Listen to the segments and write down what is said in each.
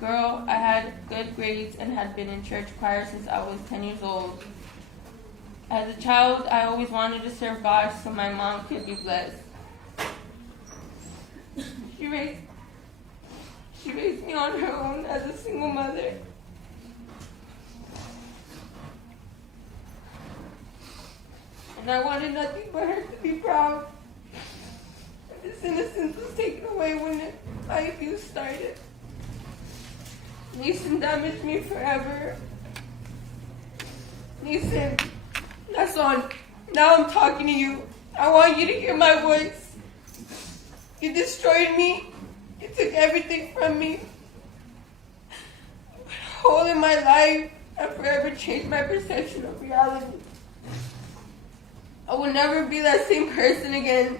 girl, I had good grades and had been in church choir since I was 10 years old. As a child, I always wanted to serve God so my mom could be blessed. She raised me on her own as a single mother. And I wanted nothing but her to be proud. This innocence was taken away when my abuse started. Naasón damaged me forever. Naasón, now I'm talking to you. I want you to hear my voice. You destroyed me. You took everything from me. You put a hole in my life and forever changed my perception of reality. I will never be that same person again.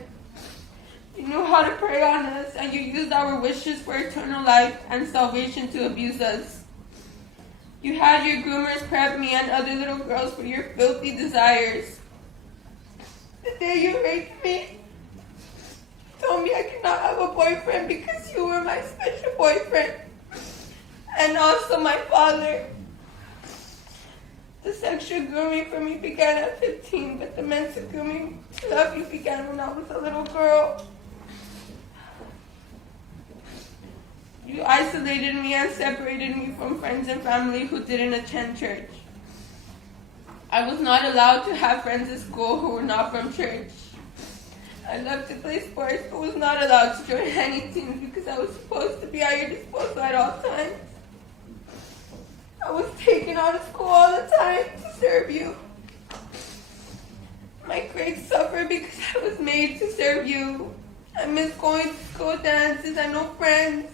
You knew how to prey on us, and you used our wishes for eternal life and salvation to abuse us. You had your groomers prep me and other little girls for your filthy desires. The day you raped me, you told me I could not have a boyfriend because you were my special boyfriend, and also my father. The sexual grooming for me began at 15, but the mental grooming to love you began when I was a little girl. You isolated me and separated me from friends and family who didn't attend church. I was not allowed to have friends at school who were not from church. I loved to play sports, but was not allowed to join any teams because I was supposed to be at your disposal at all times. I was taken out of school all the time to serve you. My grades suffered because I was made to serve you. I missed going to school dances. I had no friends.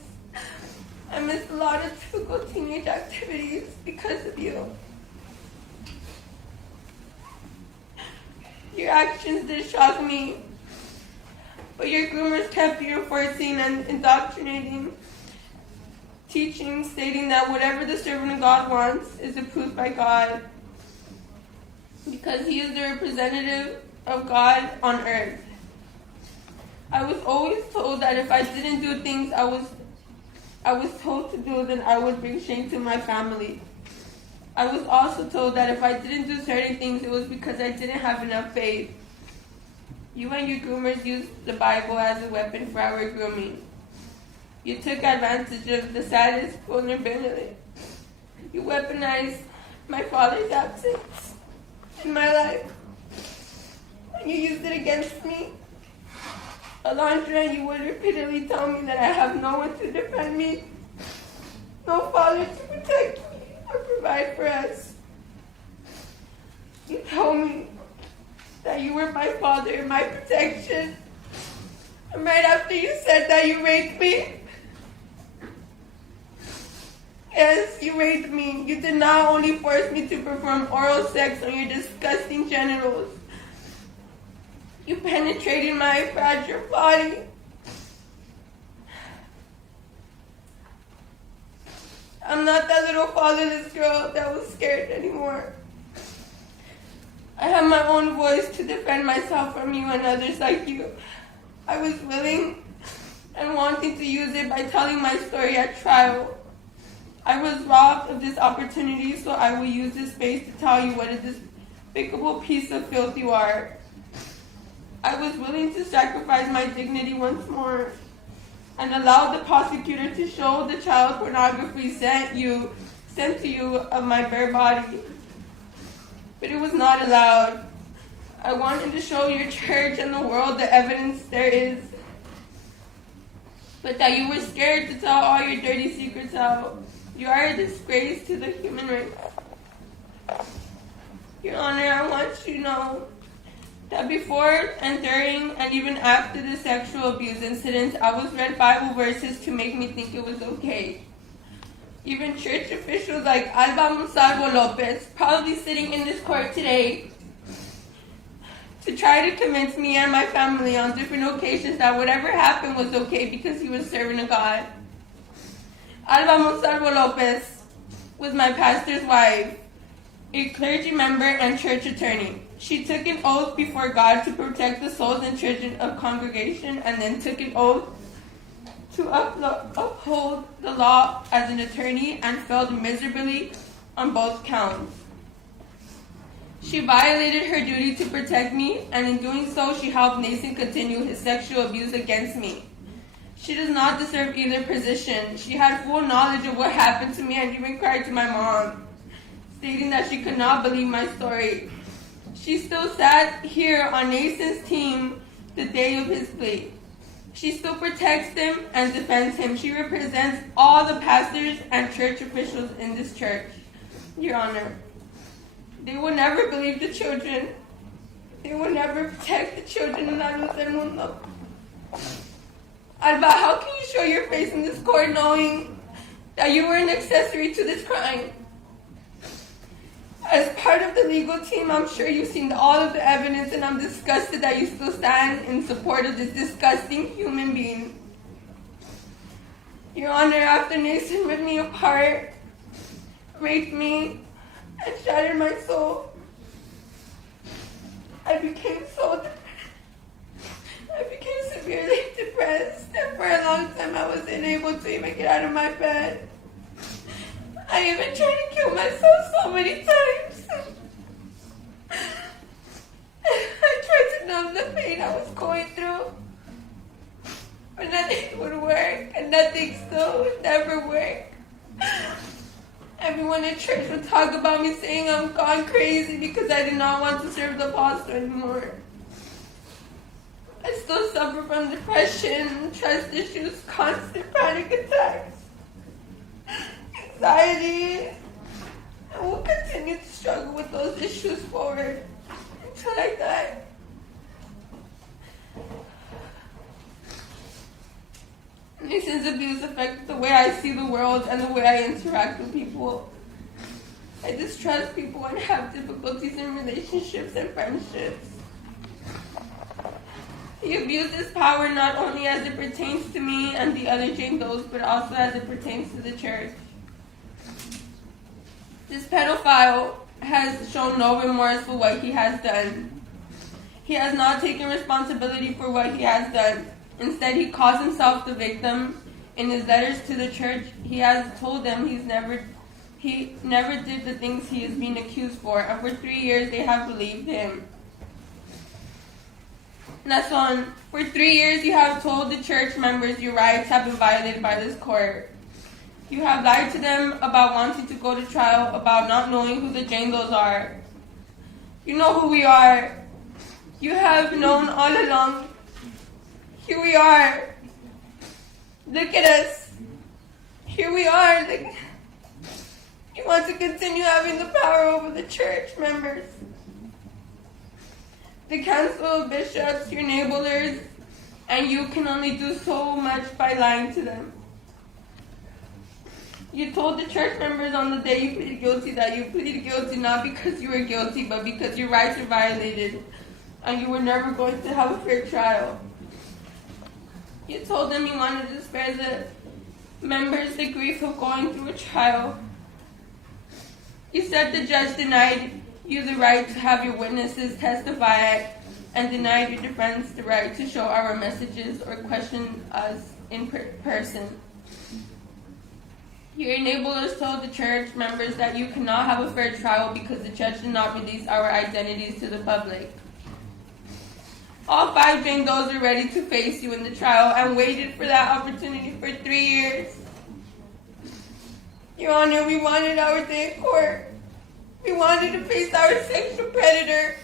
I missed a lot of typical teenage activities because of you. Your actions did shock me, but your groomers kept reinforcing and indoctrinating, teaching, stating that whatever the servant of God wants is approved by God, because he is the representative of God on earth. I was always told that if I didn't do things I was told to do, then I would bring shame to my family. I was also told that if I didn't do certain things, it was because I didn't have enough faith. You and your groomers used the Bible as a weapon for our grooming. You took advantage of the saddest vulnerability. You weaponized my father's absence in my life, and you used it against me. Alondra, you would repeatedly tell me that I have no one to defend me, no father to protect me or provide for us. You told me that you were my father and my protection, and right after you said that, you raped me. Yes, you raped me. You did not only force me to perform oral sex on your disgusting genitals, you penetrated my fragile body. I'm not that little fatherless girl that was scared anymore. I have my own voice to defend myself from you and others like you. I was willing and wanting to use it by telling my story at trial. I was robbed of this opportunity, so I will use this space to tell you what a despicable piece of filth you are. I was willing to sacrifice my dignity once more and allow the prosecutor to show the child pornography sent to you of my bare body. But it was not allowed. I wanted to show your church and the world the evidence there is, but that you were scared to tell all your dirty secrets out. You are a disgrace to the human race. Your Honor, I want you to know that before and during and even after the sexual abuse incidents, I was read Bible verses to make me think it was okay. Even church officials like Alba Monsalvo Lopez, probably sitting in this court today, to try to convince me and my family on different occasions that whatever happened was okay because he was serving a God. Alba Monsalvo Lopez was my pastor's wife, a clergy member and church attorney. She took an oath before God to protect the souls and children of congregation, and then took an oath to uphold the law as an attorney and failed miserably on both counts. She violated her duty to protect me, and in doing so, she helped Naasón continue his sexual abuse against me. She does not deserve either position. She had full knowledge of what happened to me and even cried to my mom, stating that she could not believe my story. She still sat here on Naasón's team the day of his plea. She still protects him and defends him. She represents all the pastors and church officials in this church. Your Honor, they will never believe the children. They will never protect the children in la luz del mundo. Alba, how can you show your face in this court knowing that you were an accessory to this crime? As part of the legal team, I'm sure you've seen all of the evidence, and I'm disgusted that you still stand in support of this disgusting human being. Your Honor, after Naasón ripped me apart, raped me, and shattered my soul, I became severely depressed, and for a long time I wasn't able to even get out of my bed. I even tried to kill myself so many times. I tried to numb the pain I was going through, but nothing would work, and nothing still would never work. Everyone in church would talk about me, saying I'm gone crazy because I did not want to serve the apostle anymore. I still suffer from depression, trust issues, constant panic attacks, anxiety. I will continue to struggle with those issues forward until I die. Naasón's abuse affects the way I see the world and the way I interact with people. I distrust people and have difficulties in relationships and friendships. He abuses power not only as it pertains to me and the other Jane Does, but also as it pertains to the church. This pedophile has shown no remorse for what he has done. He has not taken responsibility for what he has done. Instead, he calls himself the victim. In his letters to the church, he has told them he never did the things he is being accused for, and for 3 years they have believed him. Naasón, for 3 years you have told the church members your rights have been violated by this court. You have lied to them about wanting to go to trial, about not knowing who the Jane Does are. You know who we are. You have known all along. Here we are. Look at us. Here we are. You want to continue having the power over the church members, the council of bishops, your enablers, and you can only do so much by lying to them. You told the church members on the day you pleaded guilty that you pleaded guilty not because you were guilty, but because your rights were violated, and you were never going to have a fair trial. You told them you wanted to spare the members the grief of going through a trial. You said the judge denied you the right to have your witnesses testify and denied your defense the right to show our messages or question us in person. Your enablers told the church members that you cannot have a fair trial because the judge did not release our identities to the public. All 5 Jane Does are ready to face you in the trial and waited for that opportunity for 3 years. Your Honor, we wanted our day in court. We wanted to face our sexual predator.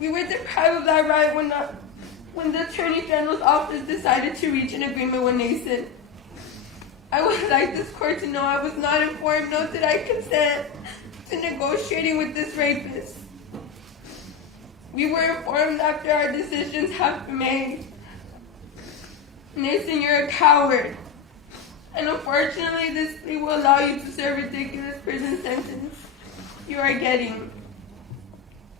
We were deprived of that right when the Attorney General's office decided to reach an agreement with Naasón. I would like this court to know I was not informed, nor did I consent to negotiating with this rapist. We were informed after our decisions have been made. Naasón, you're a coward. And unfortunately, this plea will allow you to serve a ridiculous prison sentence you are getting.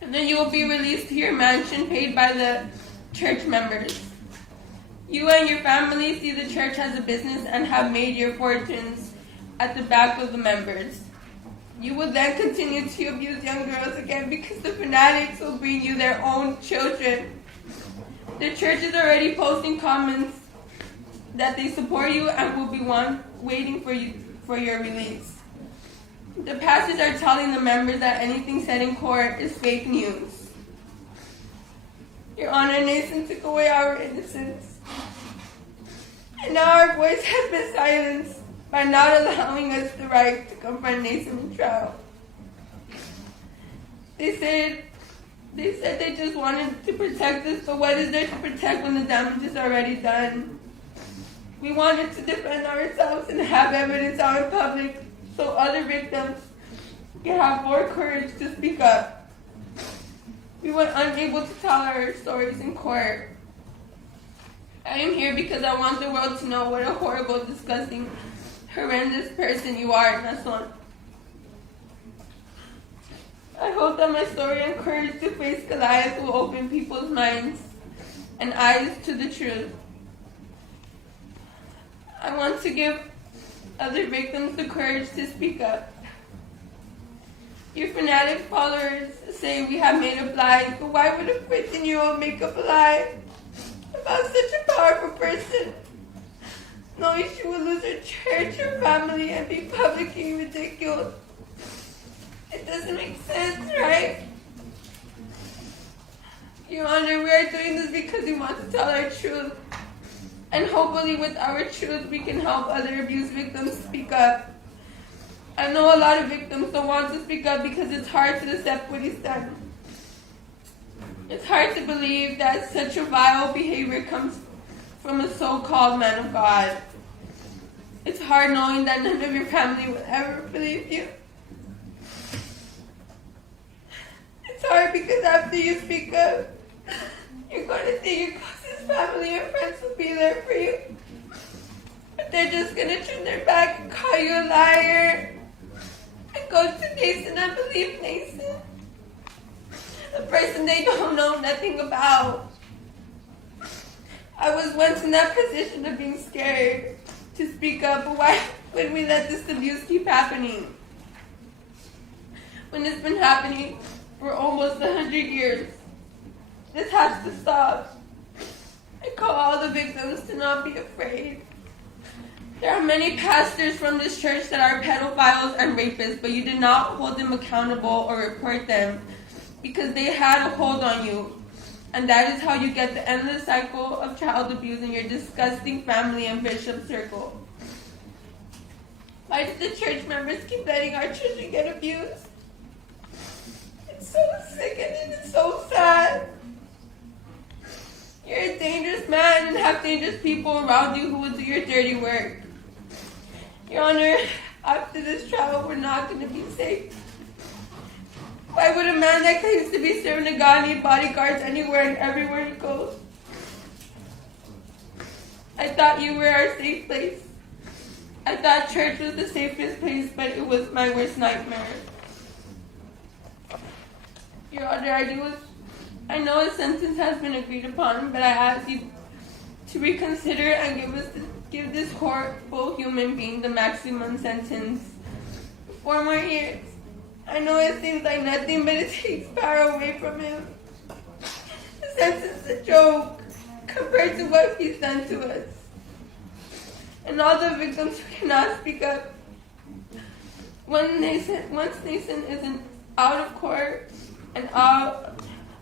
And then you will be released to your mansion paid by the church members. You and your family see the church as a business and have made your fortunes at the back of the members. You will then continue to abuse young girls again because the fanatics will bring you their own children. The church is already posting comments that they support you and will be waiting for your release. The pastors are telling the members that anything said in court is fake news. Your Honor, Naasón took away our innocence, and now our voice has been silenced by not allowing us the right to confront Naasón in trial. They said they just wanted to protect us, but what is there to protect when the damage is already done? We wanted to defend ourselves and have evidence out in public so other victims can have more courage to speak up. We were unable to tell our stories in court. I am here because I want the world to know what a horrible, disgusting, horrendous person you are, Naasón. I hope that my story and courage to face Goliath will open people's minds and eyes to the truth. I want to give other victims the courage to speak up. Your fanatic followers say we have made up lies, but why would a 15-year-old make up a lie about such a powerful person, knowing she would lose her church, her family, and be publicly ridiculed? It doesn't make sense, right? Your Honor, we are doing this because we want to tell our truth. And hopefully with our truth, we can help other abuse victims speak up. I know a lot of victims don't want to speak up because it's hard to accept what he's done. It's hard to believe that such a vile behavior comes from a so-called man of God. It's hard knowing that none of your family will ever believe you. It's hard because after you speak up, you're going to think your closest family and friends will be there for you. But they're just going to turn their back and call you a liar. And go to Naasón and believe Naasón, a person they don't know nothing about. I was once in that position of being scared to speak up, but why would we let this abuse keep happening? When it's been happening for almost 100 years. This has to stop. I call all the victims to not be afraid. There are many pastors from this church that are pedophiles and rapists, but you did not hold them accountable or report them because they had a hold on you. And that is how you get the endless cycle of child abuse in your disgusting family and bishop circle. Why did the church members keep letting our children get abused? It's so sickening and so sad. You're a dangerous man and have dangerous people around you who will do your dirty work. Your Honor, after this trial, we're not going to be safe. Why would a man that claims to be servant of God need bodyguards anywhere and everywhere he goes? I thought you were our safe place. I thought church was the safest place, but it was my worst nightmare. Your Honor, I know a sentence has been agreed upon, but I ask you to reconsider and give this horrible human being the maximum sentence. 4 more years. I know it seems like nothing, but it takes power away from him. The sentence is a joke compared to what he's done to us. And all the victims who cannot speak up. Once Naasón isn't out of court and out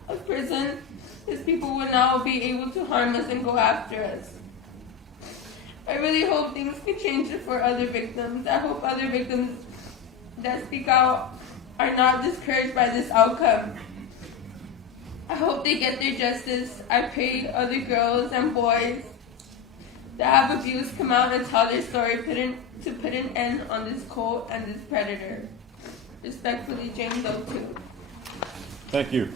of prison, these people will now be able to harm us and go after us. I really hope things can change for other victims. I hope other victims that speak out are not discouraged by this outcome. I hope they get their justice. I pray other girls and boys that have abused come out and tell their story to put an end on this cult and this predator. Respectfully, Jane Doe 2. Thank you.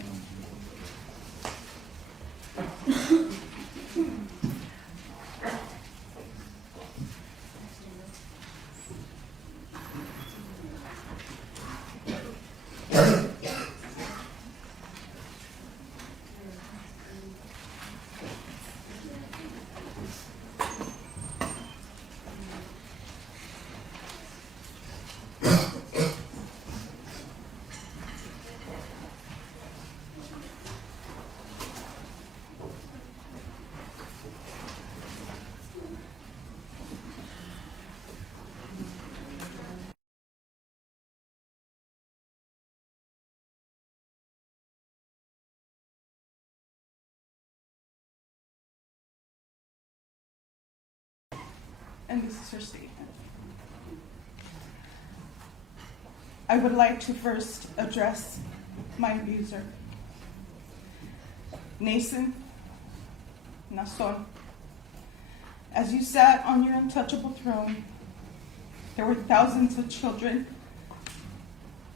and this is her statement. I would like to first address my abuser. Naasón, as you sat on your untouchable throne, there were thousands of children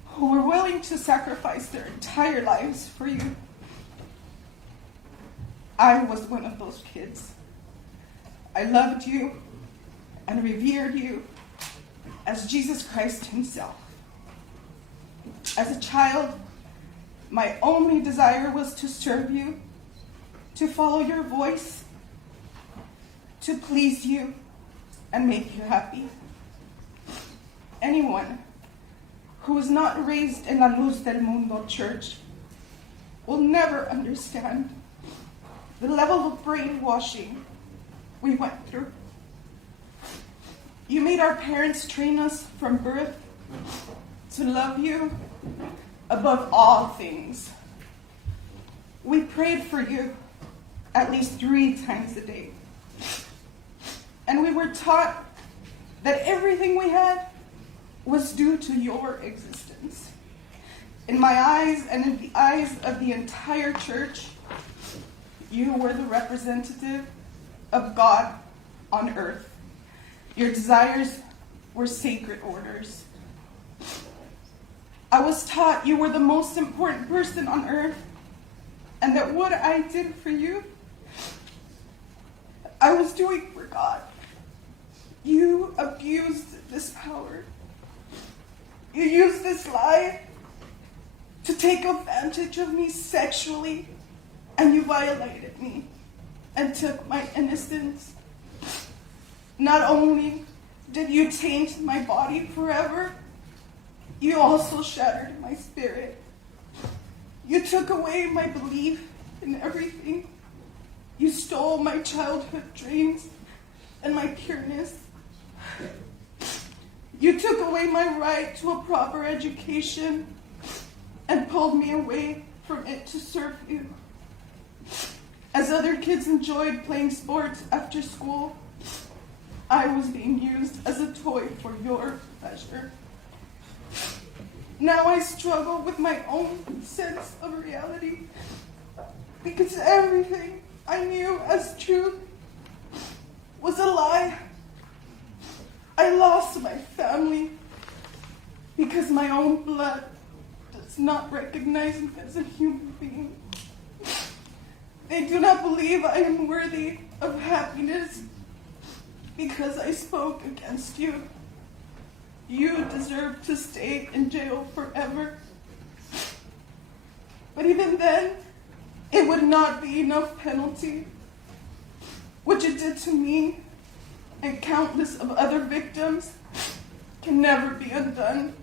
who were willing to sacrifice their entire lives for you. I was one of those kids. I loved you and revered you as Jesus Christ himself. As a child, my only desire was to serve you, to follow your voice, to please you and make you happy. Anyone who is not raised in La Luz del Mundo church will never understand the level of brainwashing we went through. You made our parents train us from birth to love you above all things. We prayed for you at least 3 times a day. And we were taught that everything we had was due to your existence. In my eyes and in the eyes of the entire church, you were the representative of God on earth. Your desires were sacred orders. I was taught you were the most important person on earth, and that what I did for you, I was doing for God. You abused this power. You used this lie to take advantage of me sexually, and you violated me and took my innocence. Not only did you taint my body forever, you also shattered my spirit. You took away my belief in everything. You stole my childhood dreams and my pureness. You took away my right to a proper education and pulled me away from it to serve you. As other kids enjoyed playing sports after school, I was being used as a toy for your pleasure. Now I struggle with my own sense of reality because everything I knew as truth was a lie. I lost my family because my own blood does not recognize me as a human being. They do not believe I am worthy of happiness because I spoke against you. You deserve to stay in jail forever. But even then, it would not be enough penalty. What you did to me and countless of other victims can never be undone.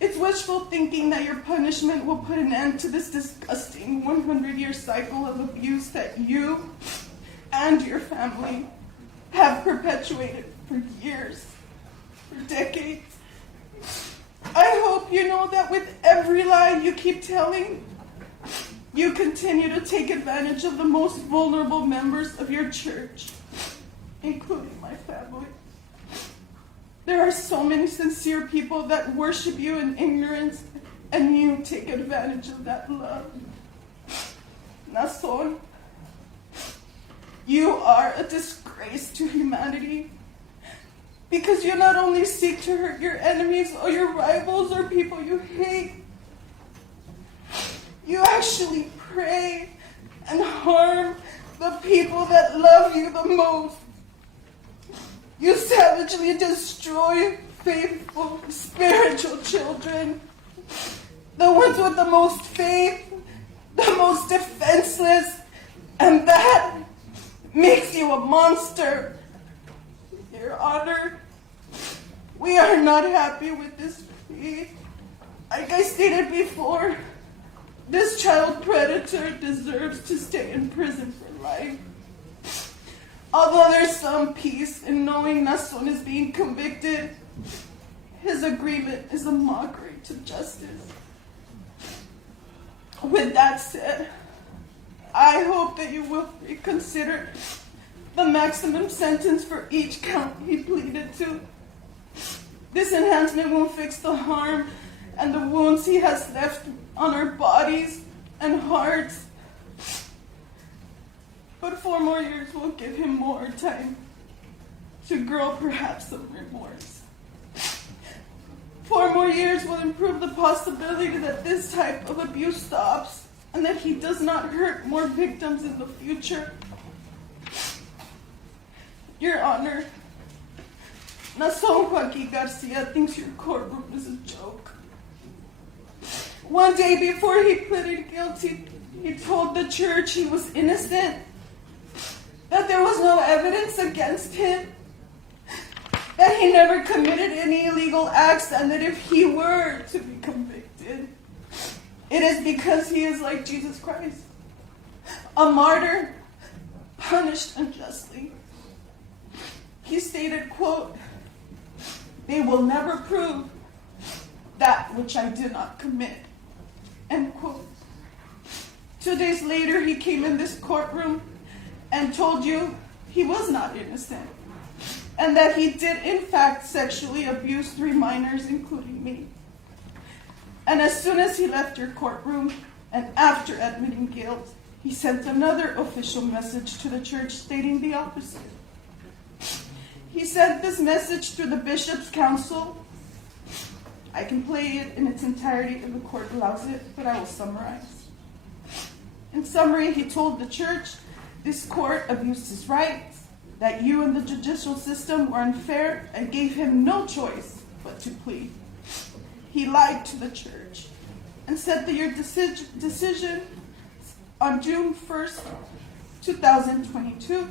It's wishful thinking that your punishment will put an end to this disgusting 100-year cycle of abuse that you and your family have perpetuated for years, for decades. I hope you know that with every lie you keep telling, you continue to take advantage of the most vulnerable members of your church, including my family. There are so many sincere people that worship you in ignorance, and you take advantage of that love. Naasón, you are a disgrace to humanity because you not only seek to hurt your enemies or your rivals or people you hate, you actually pray and harm the people that love you the most. You savagely destroy faithful, spiritual children, the ones with the most faith, the most defenseless, and that makes you a monster. Your Honor, we are not happy with this plea. Like I stated before, this child predator deserves to stay in prison for life. Although there's some peace in knowing Naasón is being convicted, his agreement is a mockery to justice. With that said, I hope that you will reconsider the maximum sentence for each count he pleaded to. This enhancement won't fix the harm and the wounds he has left on our bodies and hearts. But 4 more years will give him more time to grow perhaps some remorse. 4 more years will improve the possibility that this type of abuse stops and that he does not hurt more victims in the future. Your Honor, Naasón Joaquín García thinks your courtroom is a joke. One day before he pleaded guilty, he told the church he was innocent, that there was no evidence against him, that he never committed any illegal acts, and that if he were to be convicted, it is because he is like Jesus Christ, a martyr, punished unjustly. He stated, quote, "They will never prove that which I did not commit," end quote. 2 days later, he came in this courtroom and told you he was not innocent, and that he did in fact sexually abuse 3 minors, including me. And as soon as he left your courtroom, and after admitting guilt, he sent another official message to the church stating the opposite. He sent this message through the Bishop's Council. I can play it in its entirety if the court allows it, but I will summarize. In summary, he told the church this court abused his rights, that you and the judicial system were unfair and gave him no choice but to plead. He lied to the church and said that your decision on June 1st, 2022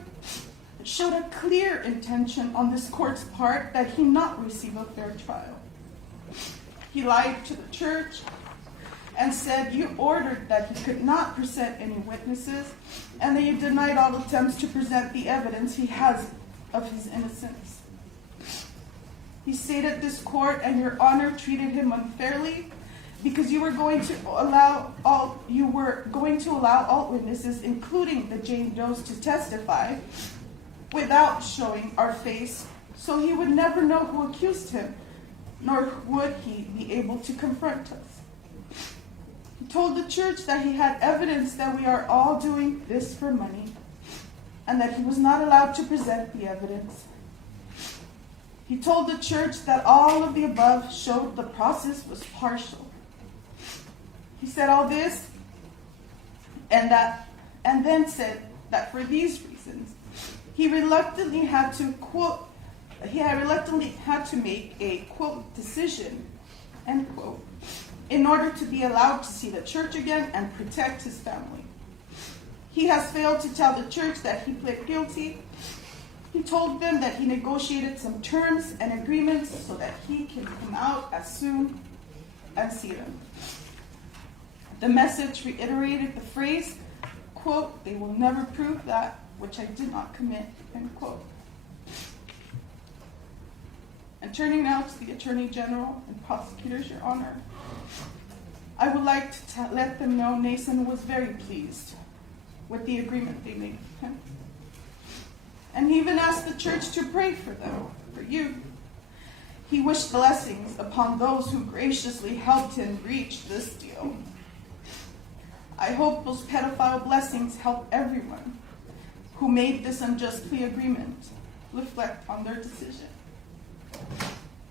showed a clear intention on this court's part that he not receive a fair trial. He lied to the church and said you ordered that he could not present any witnesses and that you denied all attempts to present the evidence he has of his innocence. He stated this court and your Honor treated him unfairly because you were going to allow all witnesses, including the Jane Does, to testify without showing our face, so he would never know who accused him, nor would he be able to confront us. He told the church that he had evidence that we are all doing this for money, and that he was not allowed to present the evidence. He told the church that all of the above showed the process was partial. He said all this, and then said that for these reasons, he reluctantly had to make a, quote, decision, end quote, in order to be allowed to see the church again and protect his family. He has failed to tell the church that he pled guilty. He told them that he negotiated some terms and agreements so that he can come out as soon and see them. The message reiterated the phrase, quote, "They will never prove that which I did not commit," end quote. And turning now to the Attorney General and prosecutors, Your Honor, I would like to let them know Naasón was very pleased with the agreement they made with him. And he even asked the church to pray for them, for you. He wished blessings upon those who graciously helped him reach this deal. I hope those pedophile blessings help everyone who made this unjust plea agreement reflect on their decision.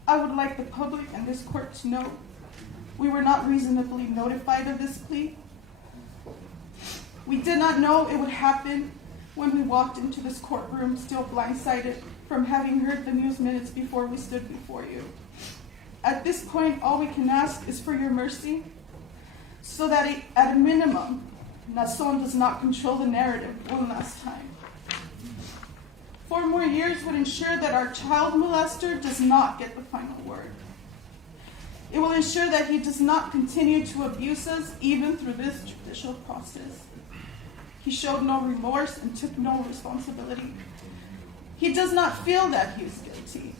I would like the public and this court to know we were not reasonably notified of this plea. We did not know it would happen when we walked into this courtroom, still blindsided from having heard the news minutes before we stood before you. At this point, all we can ask is for your mercy, so that at a minimum, Naasón does not control the narrative one last time. 4 more years would ensure that our child molester does not get the final word. It will ensure that he does not continue to abuse us even through this judicial process. He showed no remorse and took no responsibility. He does not feel that he is guilty.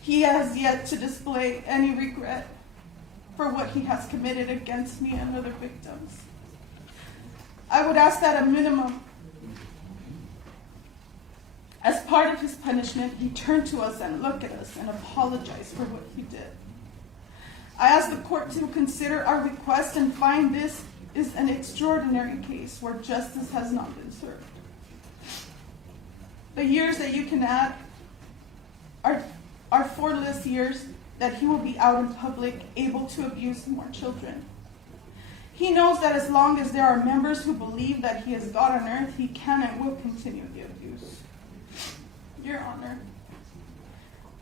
He has yet to display any regret for what he has committed against me and other victims. I would ask that at a minimum, As part of his punishment, he turned to us and looked at us and apologized for what he did. I asked the court to consider our request and find this is an extraordinary case where justice has not been served. The years that you can add are 4 less years that he will be out in public, able to abuse more children. He knows that as long as there are members who believe that he is God on earth, he can and will continue the abuse. Your Honor,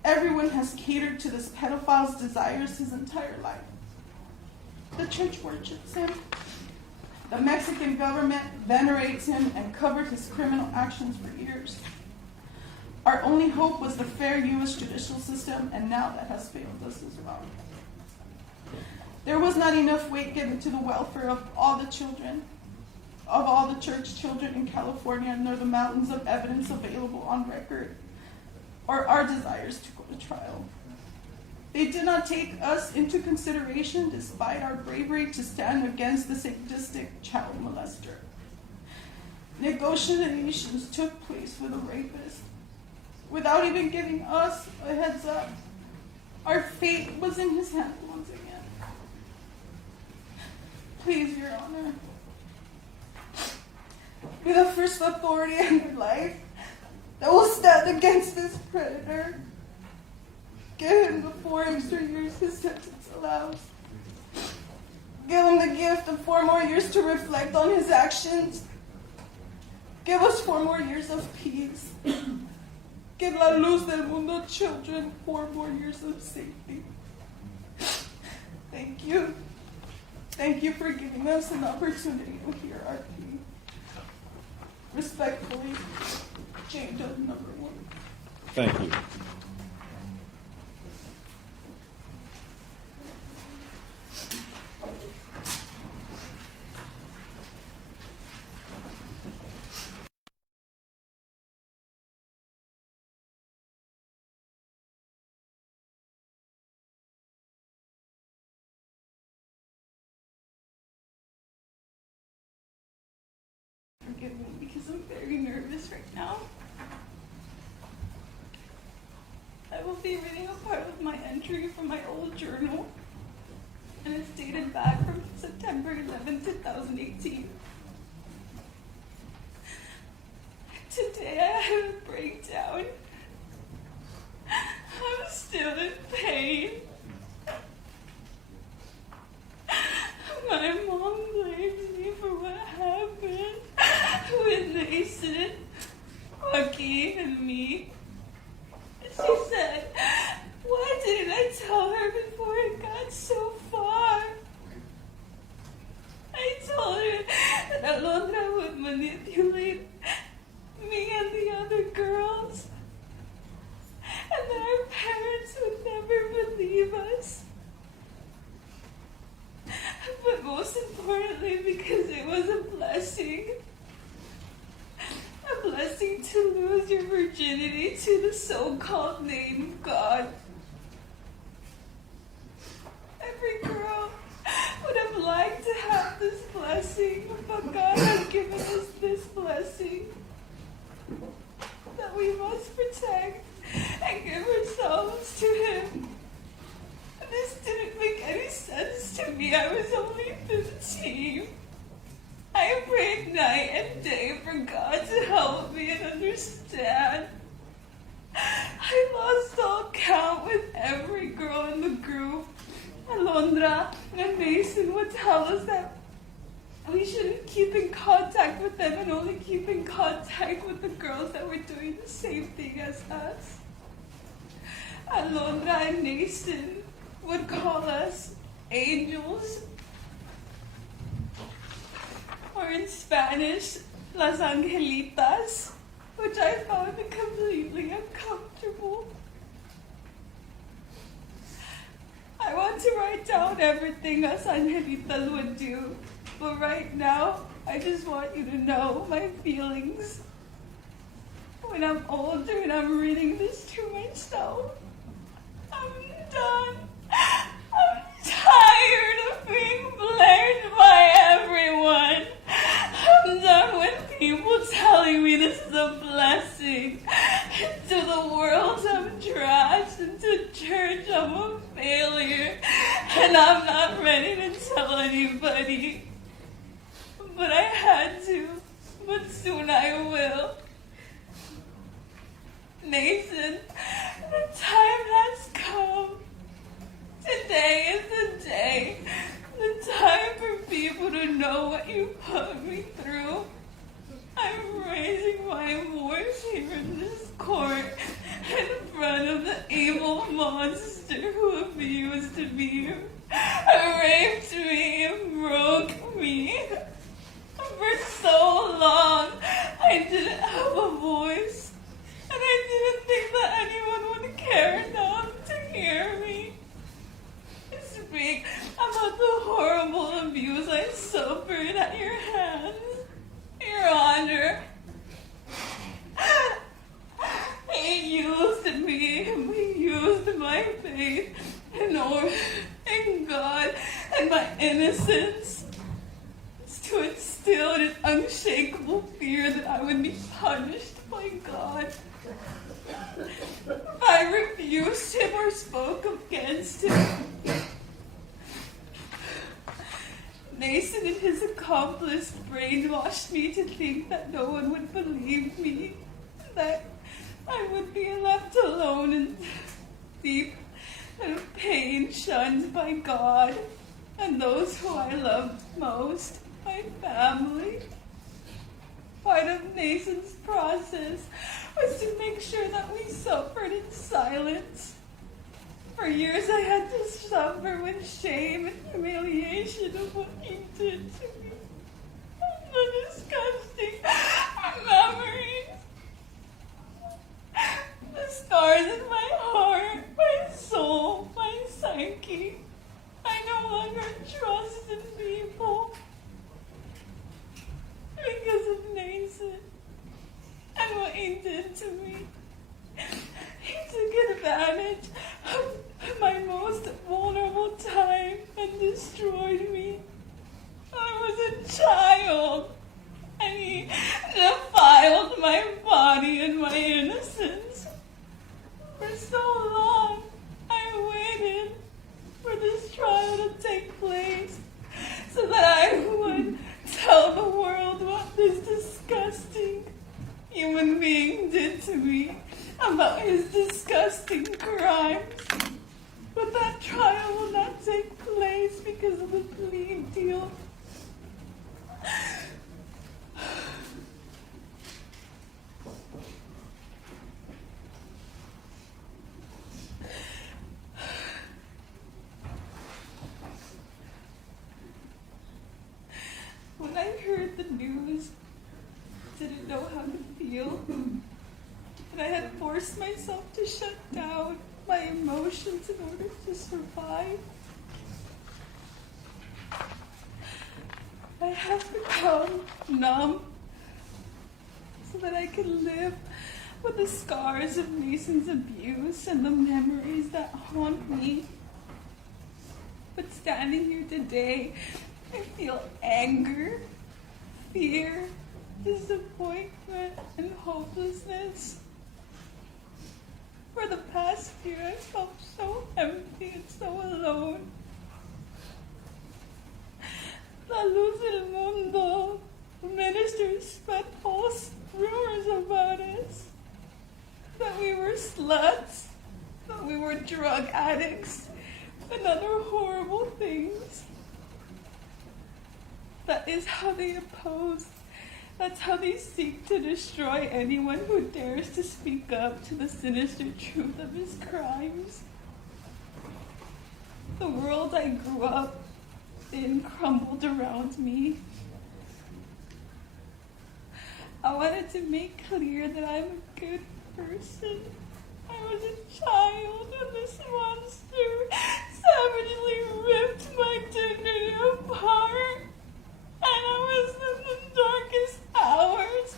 everyone has catered to this pedophile's desires his entire life. The church worships him. The Mexican government venerates him and covered his criminal actions for years. Our only hope was the fair U.S. judicial system, and now that has failed us as well. There was not enough weight given to the welfare of all the children, of all the church children in California, nor the mountains of evidence available on record, or our desires to go to trial. They did not take us into consideration despite our bravery to stand against the sadistic child molester. Negotiations took place with a rapist without even giving us a heads up. Our fate was in his hands once again. Please, Your Honor, be the first authority in your life that will stand against this predator. Give him the 4 extra years his sentence allows. Give him the gift of 4 more years to reflect on his actions. Give us 4 more years of peace. Give La Luz del Mundo children 4 more years of safety. Thank you. Thank you for giving us an opportunity to hear our plea. Respectfully, Jane Doe #1. Thank you. Forgive me because I'm very nervous right now. I will be reading a part of my entry from my old journal, and it's dated back from September 11, 2018. Today I had a breakdown. I'm still in pain. My mom blames me for what happened with Naasón Joaquín and me. She said, why didn't I tell her before it got so far? I told her that Alondra would manipulate me and the other girls, and that our parents would never believe us. But most importantly, because it was a blessing to lose your virginity to the so-called name God. Every girl would have liked to have this blessing, but God has given us this blessing that we must protect and give ourselves to Him. This didn't make any sense to me. I was only 15. I prayed night and day for God to help me and understand. I lost all count with every girl in the group. Alondra and Naasón would tell us that we shouldn't keep in contact with them and only keep in contact with the girls that were doing the same thing as us. Alondra and Naasón would call us angels, or in Spanish, las angelitas, which I found completely uncomfortable. I want to write down everything us angelitas would do, but right now, I just want you to know my feelings. When I'm older and I'm reading this to myself, I'm done. I'm tired of being blamed by everyone. I'm done with people telling me this is a blessing. I'm not ready to tell anybody. But I had to. But soon I will. Nathan, the time has come. Today is the day. The time for people to know what you put me through. I'm raising my voice here in this court in front of the evil monster who abused me, raped me, and broke me. For so long, I didn't have a voice, and I didn't think that anyone would care enough to hear me speak about the horrible abuse I suffered at your hands, Your Honor. He used me, and he used my faith in God and my innocence to instill an unshakable fear that I would be punished by God if I refused him or spoke against him. Nason and his accomplice brainwashed me to think that no one would believe me, that I would be left alone and deep in pain, shunned by God and those who I loved most, my family. Part of Nason's process was to make sure that we suffered in silence. For years I had to suffer with shame and humiliation of what he did to me. The disgusting memories. The scars in my heart, my soul, my psyche. I no longer trust in people because of Nason and what he did to me. He took advantage of my most vulnerable time and destroyed me. I was a child, and he defiled my body and my innocence. For so long, I waited for this trial to take place so that I would tell the world what this disgusting human being did to me, about his disgusting crimes. But that trial will not take place because of the plea deal. When I heard the news, I didn't know how to feel. And I had forced myself to shut down my emotions in order to survive. I have become numb so that I can live with the scars of Nason's abuse and the memories that haunt me. But standing here today, I feel anger, fear, disappointment, and hopelessness. For the past year, I felt so empty and so alone. La Luz del Mundo, ministers spread false rumors about us. That we were sluts, that we were drug addicts, and other horrible things. That is how they oppose. That's how they seek to destroy anyone who dares to speak up to the sinister truth of his crimes. The world I grew up in crumbled around me. I wanted to make clear that I'm a good person. I was a child and this monster savagely ripped my dignity apart. And I was in the darkest hours.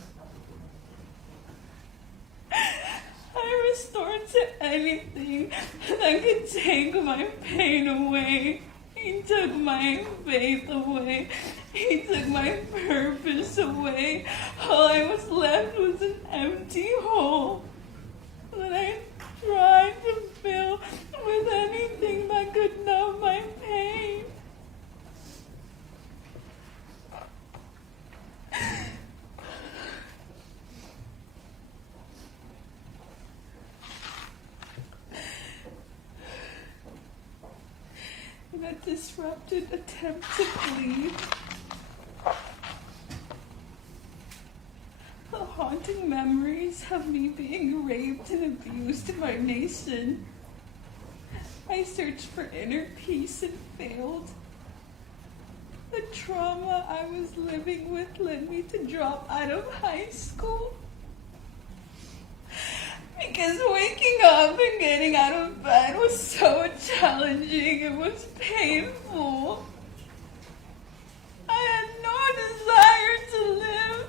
I restored to anything that could take my pain away. He took my faith away. He took my purpose away. All I was left was an empty hole that I tried to fill with anything that could numb my pain. disrupted attempt to flee. The haunting memories of me being raped and abused by Naasón. I searched for inner peace and failed. The trauma I was living with led me to drop out of high school. Because waking up and getting out of bed was so challenging, it was painful. I had no desire to live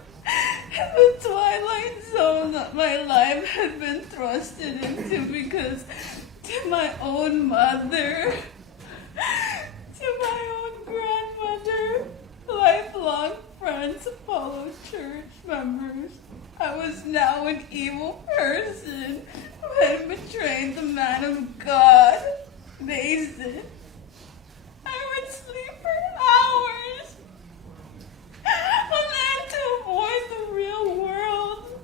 in the twilight zone that my life had been thrusted into because to my own mother, to my own grandmother, lifelong friends, fellow church members, I was now an evil person who had betrayed the man of God, Naasón. I would sleep for hours and then to avoid the real world.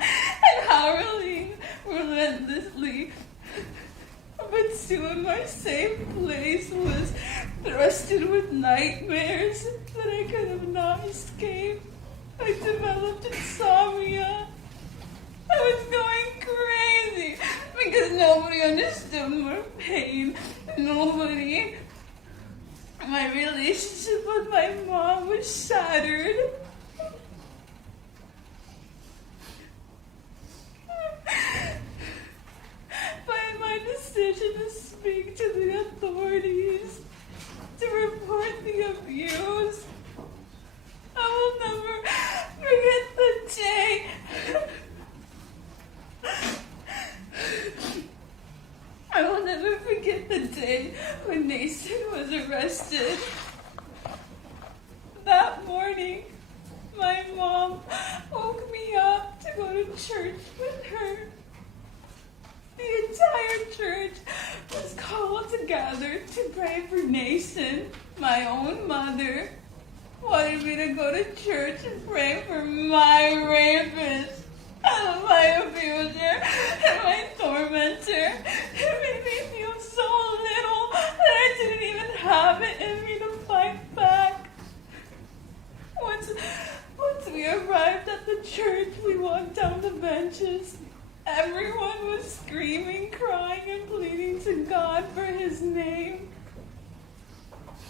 And howling relentlessly. But soon my safe place was thrusted with nightmares that I could have not escaped. I developed insomnia. I was going crazy because nobody understood my pain. Nobody. My relationship with my mom was shattered. By my decision to speak to the authorities, to report the abuse, I will never forget the day. I will never forget the day when Naasón was arrested. That morning, my mom woke me up to go to church with her. The entire church was called together to pray for Naasón. My own mother wanted me to go to church and pray for my rapist, and my abuser, and my tormentor. It made me feel so little that I didn't even have it in me to fight back. Once we arrived at the church, we walked down the benches. Everyone was screaming, crying, and pleading to God for his name.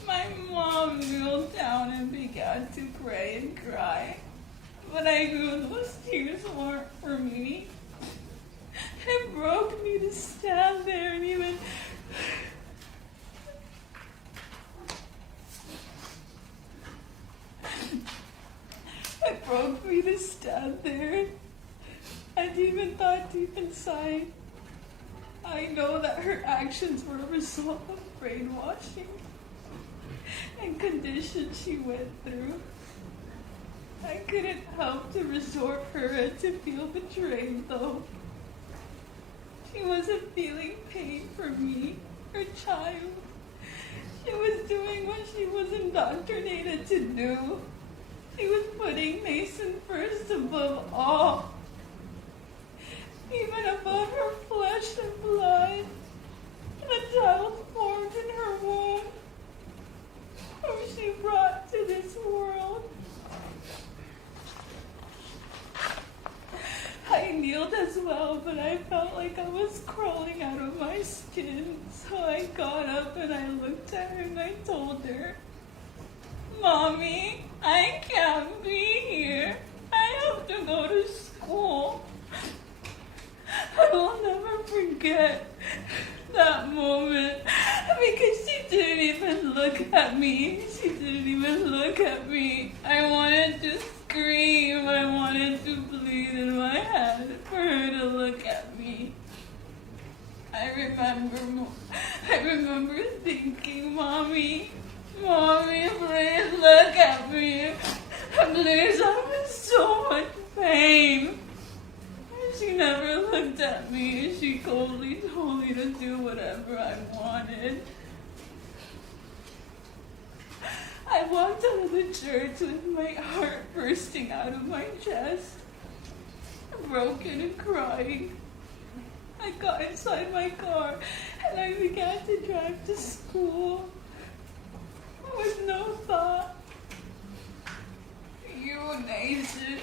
My mom kneeled down and began to pray and cry, but I knew those tears weren't for me. It broke me to stand there and even it broke me to stand there and even thought deep inside, I know that her actions were a result of brainwashing and conditions she went through. I couldn't help to resort her and to feel betrayed though. She wasn't feeling pain for me, her child. She was doing what she was indoctrinated to do. She was putting Naasón first above all. Even above her flesh and blood, the child formed in her womb, whom she brought to this world. I kneeled as well, but I felt like I was crawling out of my skin. So I got up and I looked at her and I told her, Mommy, I can't be here. I have to go to school. I will never forget that moment because she didn't even look at me. She didn't even look at me. I wanted to scream. I wanted to bleed in my head for her to look at me. I remember thinking, Mommy, please look at me. Please, I'm in so much pain. She never looked at me and she coldly told me to do whatever I wanted. I walked out of the church with my heart bursting out of my chest, broken and crying. I got inside my car and I began to drive to school with no thought. You, Naasón,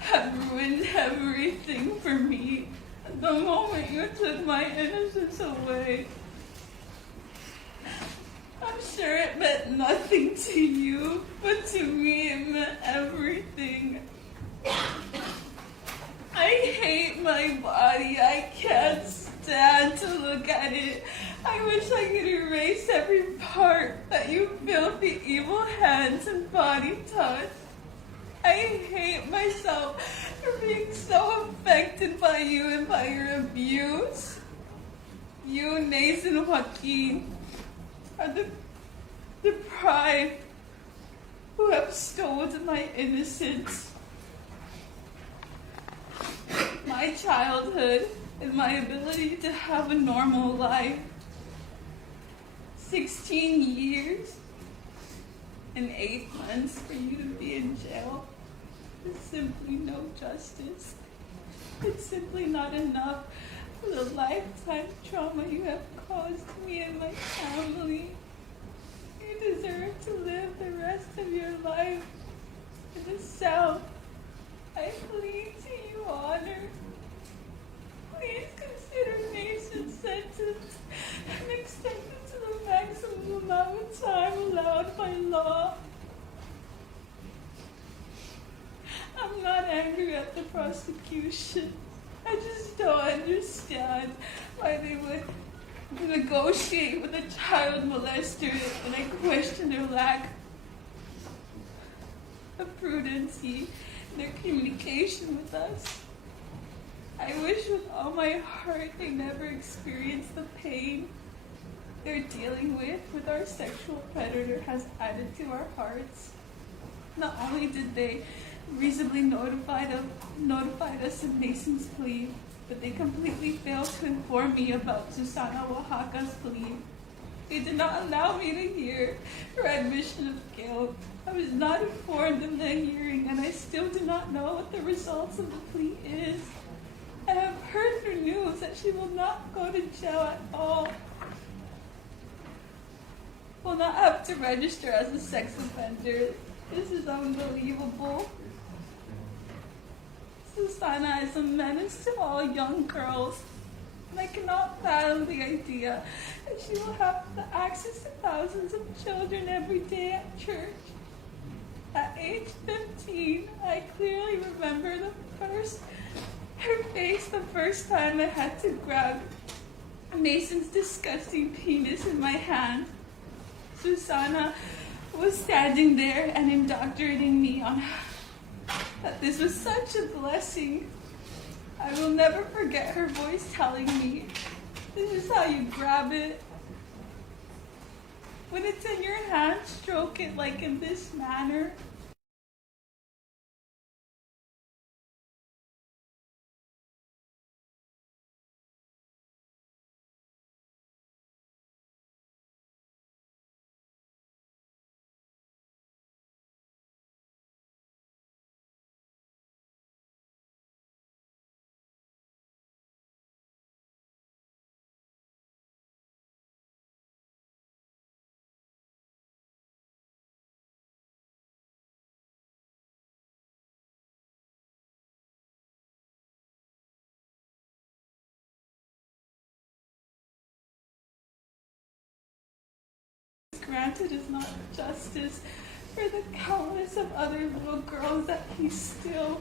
have ruined everything for me. The moment you took my innocence away, I'm sure it meant nothing to you, but to me it meant everything. I hate my body. I can't stand to look at it. I wish I could erase every part that you filthy, evil hands and body touch. I hate myself for being so affected by you and by your abuse. You, Naasón Joaquín, are the deprived who have stolen my innocence, my childhood, and my ability to have a normal life. 16 years and 8 months for you to be in jail is simply no justice. It's simply not enough for the lifetime trauma you have caused me and my family. You deserve to live the rest of your life in the cell. I plead to you, Honor. Please consider Naason's sentence and extend it to the maximum amount of time allowed by law. I'm not angry at the prosecution. I just don't understand why they would negotiate with a child molester, and I question their lack of prudency in their communication with us. I wish with all my heart they never experienced the pain they're dealing with our sexual predator has added to our hearts. Not only did they reasonably notified us of Naason's plea, but they completely failed to inform me about Susana Oaxaca's plea. They did not allow me to hear her admission of guilt. I was not informed of the hearing, and I still do not know what the results of the plea is. I have heard through news that she will not go to jail at all. Will not have to register as a sex offender. This is unbelievable. Susana is a menace to all young girls, and I cannot fathom the idea that she will have the access to thousands of children every day at church. At age 15, I clearly remember her face the first time I had to grab Naason's disgusting penis in my hand. Susana was standing there and indoctrinating me on that this was such a blessing. I will never forget her voice telling me, "This is how you grab it. When it's in your hand, stroke it like in this manner." Granted is not justice for the countless of other little girls that he still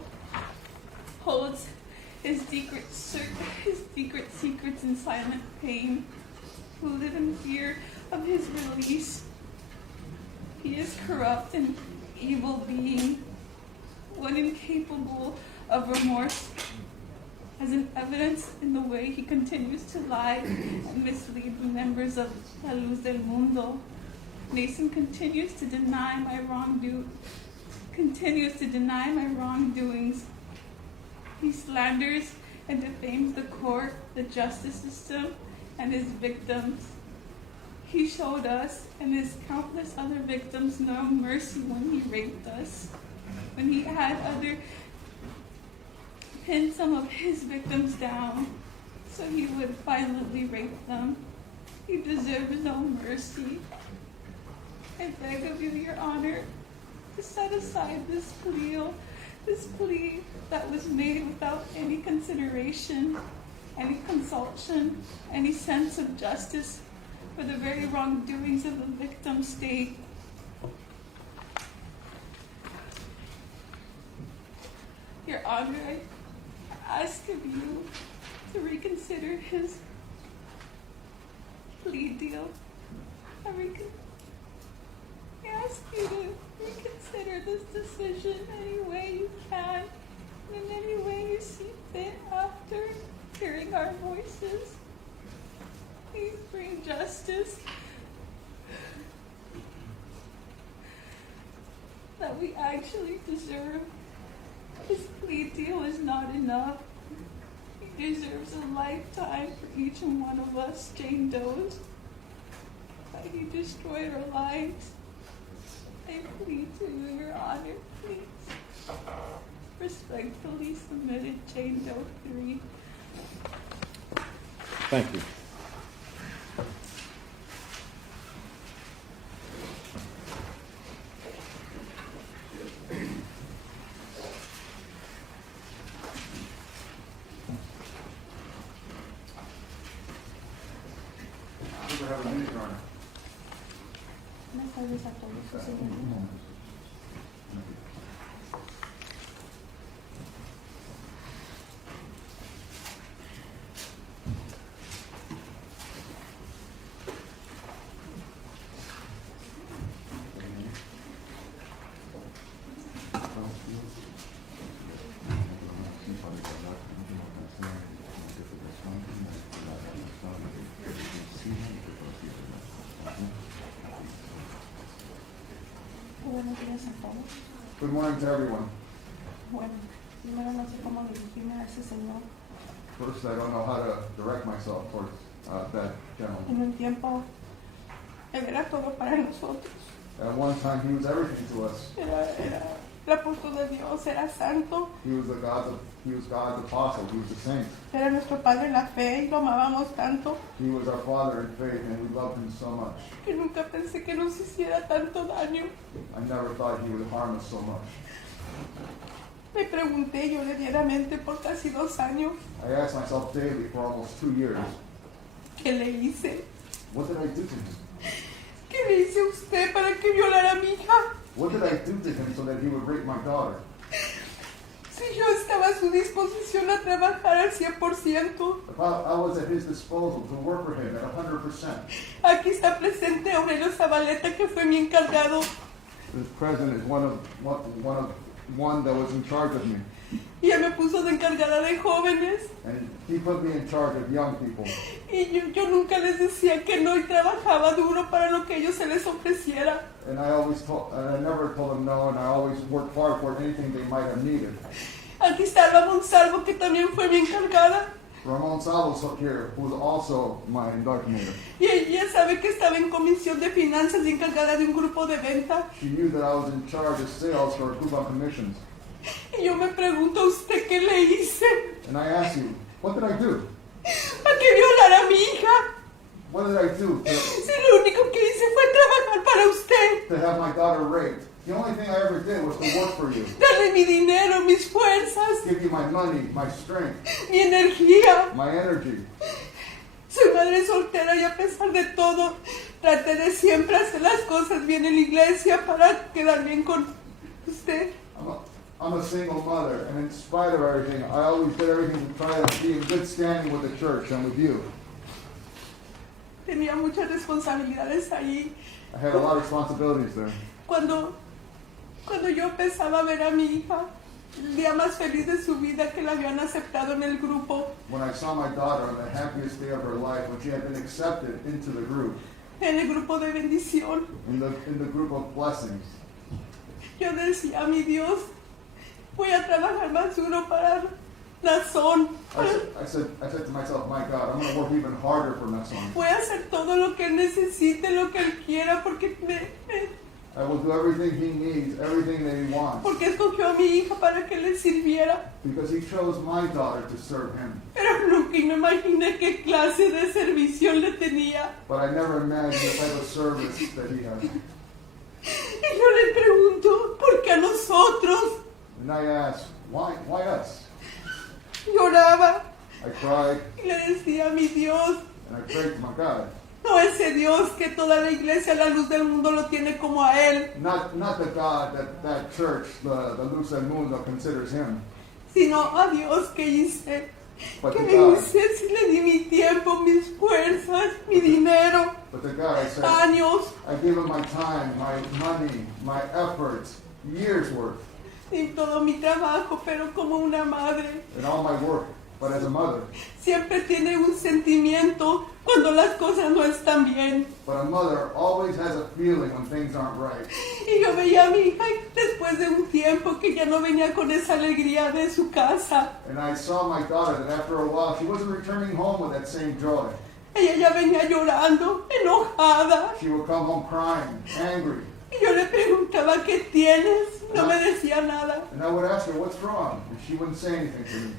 holds his secret secrets in silent pain, who live in fear of his release. He is corrupt and evil being, one incapable of remorse, as an evidence in the way he continues to lie and mislead the members of La Luz del Mundo. Naasón continues to deny my wrongdoings. He slanders and defames the court, the justice system, and his victims. He showed us and his countless other victims no mercy when he raped us, when he had pinned some of his victims down so he would violently rape them. He deserves no mercy. I beg of you, Your Honor, to set aside this plea that was made without any consideration, any consultation, any sense of justice for the very wrongdoings of the victim state. Your Honor, I ask of you to reconsider his plea deal. I ask you to reconsider this decision any way you can, in any way you see fit after hearing our voices. Please bring justice that we actually deserve. His plea deal is not enough. He deserves a lifetime for each and one of us Jane Does. But he destroyed our lives. I plead to you, Your Honor, please. Respectfully submitted, Jane Doe 3. Thank you. Have a minute, Your Honor. Good morning to everyone. Bueno, primero no sé cómo dirigirme a ese señor. First, I don't know how to direct myself towards that gentleman. En un tiempo, él era todo para nosotros. At one time, he was everything to us. Era el apóstol de Dios, era santo. He was God's apostle. He was a saint. Era nuestro padre en la fe y lo amábamos tanto He was our father in faith, and we loved him so much. que nunca pensé que nos hiciera tanto daño. I never thought he would harm us so much. Me pregunté yo diariamente por casi 2 años, I asked myself daily for almost 2 years, ¿qué le hice? what did I do to him? ¿Qué le hice a usted para que violara a mi hija? What did I do to him so that he would rape my daughter? Si yo estaba a su disposición a trabajar al 100%. If I was at his disposal to work for him at 100%. Aquí está presente Aurelio Zabaleta, que fue mi encargado. This president is one that was in charge of me. Y él me puso de encargada de jóvenes. And he put me in charge of young people. Y yo nunca les decía que no, y trabajaba duro para lo que ellos se les ofreciera. And I never told them no, and I always worked hard for anything they might have needed. Aquí está Alba Monsalvo, que también fue mi encargada. Ramon Salvo's here, who was also my indoctrinator. Y ella sabe que estaba en comisión de finanzas y encargada de un grupo de venta. She knew that I was in charge of sales for a group of commissions. Y yo me pregunto a usted qué le hice. And I asked you, what did I do? ¿A que violara a mi hija? What did I do Si lo único que hice fue trabajar para usted. to have my daughter raped? The only thing I ever did was to work for you. Darle mi dinero, mis fuerzas, Give you my money, my strength, mi energía. my energy. Soy madre soltera y a pesar de todo, traté de siempre hacer las cosas bien en la iglesia para quedar bien con usted. I'm a single mother, and in spite of everything, I always did everything to try to be in good standing with the church and with you. Tenía muchas responsabilidades ahí. I had a lot of responsibilities there. Cuando yo empezaba a ver a mi hija, el día más feliz de su vida, que la habían aceptado en el grupo, When I saw my daughter on the happiest day of her life, when she had been accepted into the group, en el grupo de bendición, in the group of blessings, yo decía, mi Dios, voy a trabajar más duro para Naasón. I said to myself, my God, I'm going to work even harder for Naasón. Voy a hacer todo lo que él necesite, lo que él quiera, porque I will do everything he needs, everything that he wants. Porque escogió a mi hija para que le sirviera. Because he chose my daughter to serve him. Pero nunca me imaginé qué clase de servicio le tenía. But I never imagined the type of service that he had. Y yo le pregunto, ¿por qué a nosotros? And I asked, why us? Lloraba I cried y le decía a mi Dios, and I prayed to my God. no ese Dios que toda la iglesia a la luz del mundo lo tiene como a Él, Not the God that church, the Luz del Mundo, considers him. sino a Dios que hice. But Que the me God, hice si le di mi tiempo, mis fuerzas, mi dinero, but the God I said, años, I gave him my time, my money, my efforts, years worth, y todo mi trabajo, pero como una madre. and all my work. But as a mother, Siempre tiene un sentimiento cuando las cosas no están bien. but a mother always has a feeling when things aren't right. Y yo veía a mi hija después de un tiempo que ya no venía con esa alegría de su casa. And I saw my daughter that after a while she wasn't returning home with that same joy. Ella ya venía llorando, enojada. She would come home crying, angry. Y yo le preguntaba, ¿qué tienes? No me decía nada. And I would ask her, what's wrong? And she wouldn't say anything to me.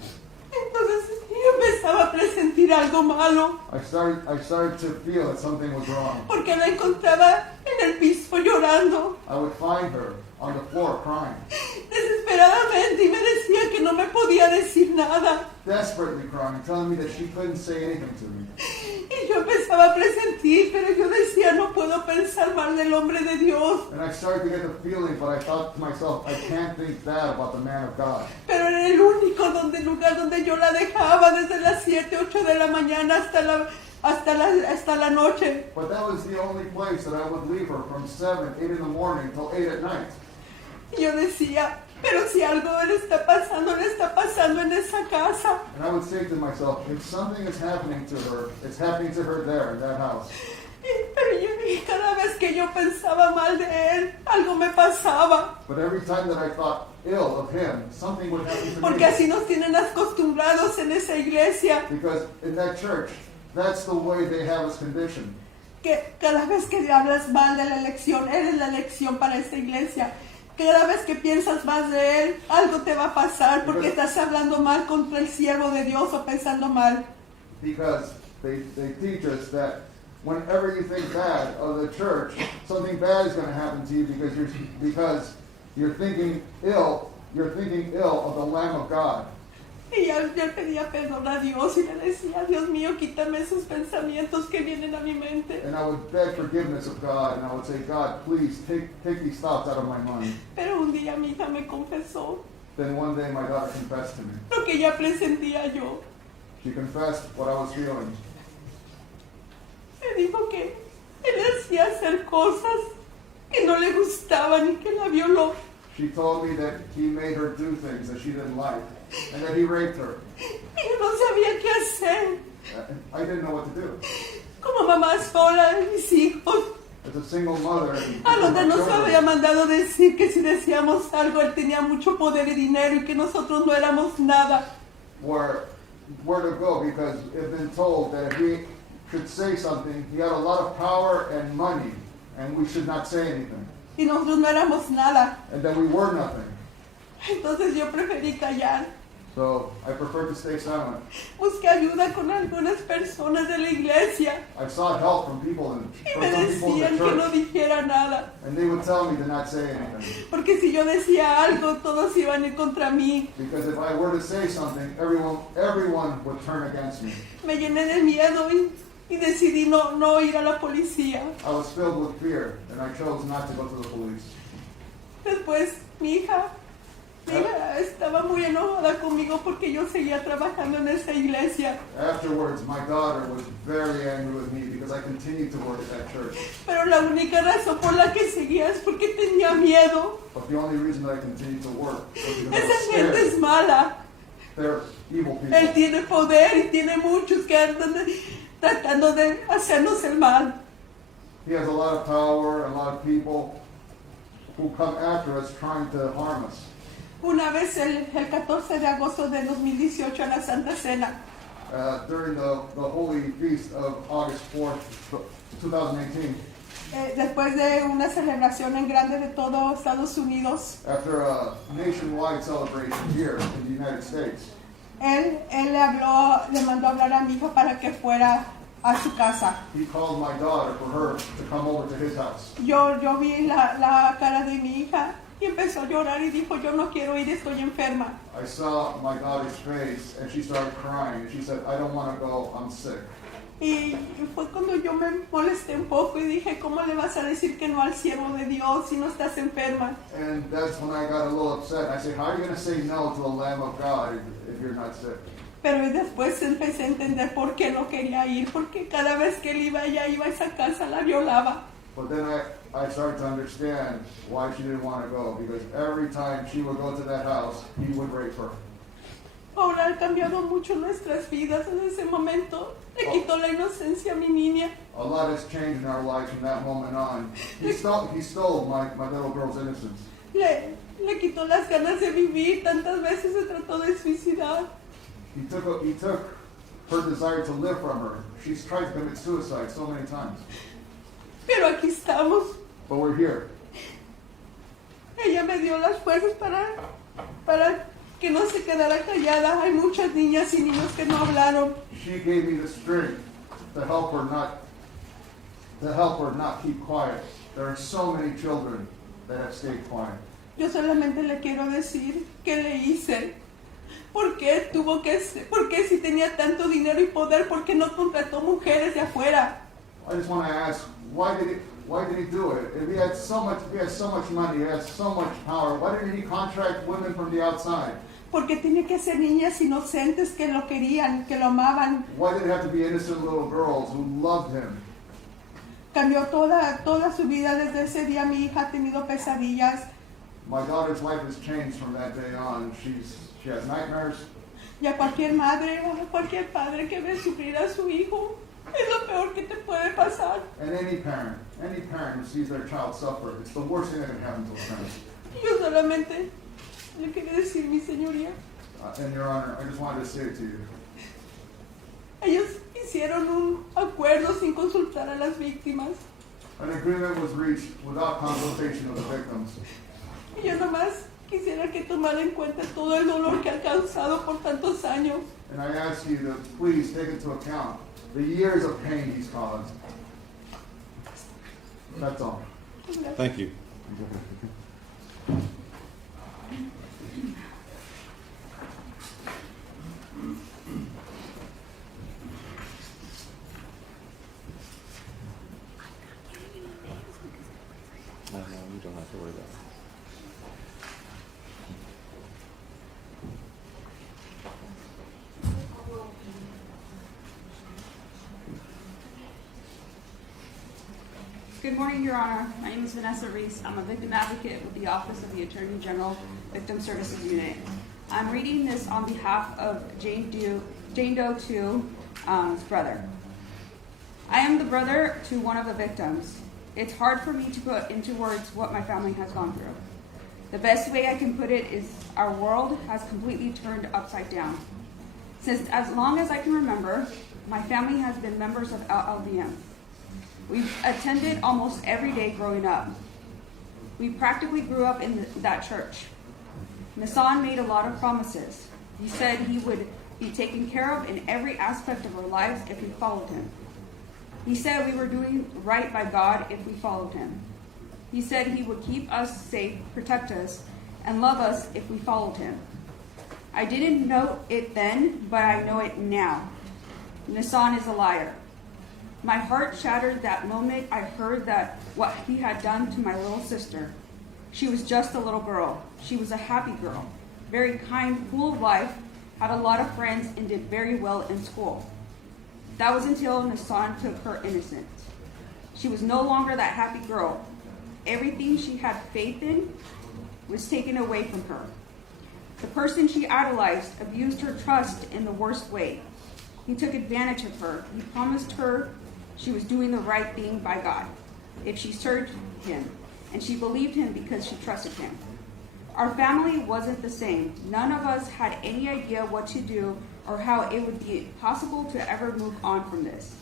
Entonces yo empezaba a presentir algo malo, I started to feel that something was wrong. porque la encontraba en el piso llorando, I would find her on the floor crying, desesperadamente, y me decía que no me podía decir nada. desperately crying, telling me that she couldn't say anything to me. Y yo empezaba a presentir, pero yo decía, no puedo pensar mal del hombre de Dios. And I started to get the feeling, but I thought to myself, I can't think that about the man of God. Pero era el único lugar donde yo la dejaba desde las 7, 8 de la mañana hasta la noche. But that was the only place that I would leave her from 7, 8 in the morning till 8 at night. Y yo decía, pero si algo le está pasando en esa casa. And I would say to myself, if something is happening to her, it's happening to her there in that house. Pero cada vez que yo pensaba mal de él, algo me pasaba. But every time that I thought ill of him, something would happen to Porque me. así nos tienen acostumbrados en esa iglesia, Because in that church, that's the way they have us conditioned. que cada vez que hablas mal de la elección, eres la elección para esa iglesia. Cada vez que piensas más de él, algo te va a pasar porque estás hablando mal contra el siervo de Dios o pensando mal. Because they teach us that whenever you think bad of the church, something bad is going to happen to you because you're thinking ill of the Lamb of God. Y yo pedía perdón a Dios y le decía, Dios mío, quítame esos pensamientos que vienen a mi mente. And I would beg forgiveness of God, and I would say, God, please take these thoughts out of my mind. Pero un día mi hija me confesó Then one day my daughter confessed to me. lo que ya presentía yo. She confessed what I was feeling. Me dijo que él hacía hacer cosas que no le gustaban y que la violó. She told me that he made her do things that she didn't like, and that he raped her. Y yo no sabía qué hacer. I didn't know what to do. Como mamá sola, mis hijos, As a single mother, a donde nos había mandado decir que si decíamos algo, él tenía mucho poder y dinero y que nosotros no éramos nada. where to go, because we've been told that if we should say something, he had a lot of power and money, and we should not say anything, Y nosotros no éramos nada. and that we were nothing. Entonces yo preferí callar. So I prefer to stay silent. Busqué ayuda con algunas personas de la iglesia I sought help from people y from me some people in decían the que no church, dijera nada. and they would tell me to not say anything, Porque si yo decía algo, todos iban a ir contra mí. because if I were to say something, everyone would turn against me. Me llené de miedo y decidí no ir a la policía. I was filled with fear, and I chose not to go to the police. Después mi hija estaba muy enojada conmigo porque yo seguía trabajando en esa iglesia. Afterwards, my daughter was very angry with me because I continued to work at that church. Pero la única razón por la que seguía es porque tenía miedo. But the only reason that I continued to work was because I was Esa gente scared. es mala. They're evil people. Él tiene poder y tiene muchos que andan tratando de hacernos el mal. He has a lot of power and a lot of people who come after us trying to harm us. Una vez el 14 de agosto de 2018 en la Santa Cena, During the Holy Feast of August 4th, 2018, después de una celebración en grande de todo Estados Unidos, After a nationwide celebration here in the United States, él le mandó a hablar a mi hija para que fuera a su casa. he called my daughter for her to come over to his house. Yo vi la cara de mi hija y empezó a llorar y dijo, yo no quiero ir, estoy enferma. I saw my daughter's face and she started crying and she said, I don't want to go, I'm sick. Y fue cuando yo me molesté un poco y dije, ¿cómo le vas a decir que no al siervo de Dios si no estás enferma? And that's when I got a little upset. I said, how are you going to say no to the Lamb of God if you're not sick? Pero después empecé a entender por qué no quería ir, porque cada vez que él iba, ella iba a esa casa, la violaba. But then I started to understand why she didn't want to go, because every time she would go to that house, he would rape her. Ahora ha cambiado mucho nuestras vidas en ese momento. Le quitó la inocencia a mi niña. A lot has changed in our lives from that moment on. He stole my little girl's innocence. Le quitó las ganas de vivir. Tantas veces se trató de suicidar. He took her desire to live from her. She's tried to commit suicide so many times. Pero aquí estamos. But we're here. Ella me dio las fuerzas para que no se quedara callada. Hay muchas niñas y niños que no hablaron. She gave me the strength to help her not keep quiet. There are so many children that have stayed quiet. Yo solamente le quiero decir qué le hice. ¿Por qué si tenía tanto dinero y poder, por qué no contrató mujeres de afuera? I just want to ask, why did he do it? If he has so much money, he has so much power, why didn't he contract women from the outside? Porque tiene que ser niñas inocentes que lo querían, que lo amaban. Why did it have to be innocent little girls who loved him? Cambió toda su vida. Desde ese día mi hija ha tenido pesadillas. My daughter's life has changed from that day on. She has nightmares. Y a cualquier madre o a cualquier padre que ve sufrir a su hijo, es lo peor que te puede pasar. And any parent who sees their child suffer, it's the worst thing that can happen to a parent. Yo solamente le quería decir, mi señoría, And Your Honor, I just wanted to say it to you. ellos hicieron un acuerdo sin consultar a las víctimas. An agreement was reached without consultation of the victims. Y yo nomás quisiera que tomara en cuenta todo el dolor que ha causado por tantos años. And I ask you to please take into account the years of pain he's caused. That's all. Thank you. No, you don't have to worry about it. Good morning, Your Honor. My name is Vanessa Reese. I'm a victim advocate with the Office of the Attorney General Victim Services Unit. I'm reading this on behalf of Jane Doe 2's brother. I am the brother to one of the victims. It's hard for me to put into words what my family has gone through. The best way I can put it is our world has completely turned upside down. Since as long as I can remember, my family has been members of LLVM. We've attended almost every day growing up. We practically grew up in that church. Naasón made a lot of promises. He said he would be taken care of in every aspect of our lives if we followed him. He said we were doing right by God if we followed him. He said he would keep us safe, protect us, and love us if we followed him. I didn't know it then, but I know it now. Naasón is a liar. My heart shattered that moment I heard that what he had done to my little sister. She was just a little girl. She was a happy girl, very kind, full of life, had a lot of friends, and did very well in school. That was until Naasón took her innocence. She was no longer that happy girl. Everything she had faith in was taken away from her. The person she idolized abused her trust in the worst way. He took advantage of her. He promised her she was doing the right thing by God if she served him, and she believed him because she trusted him. Our family wasn't the same. None of us had any idea what to do or how it would be possible to ever move on from this.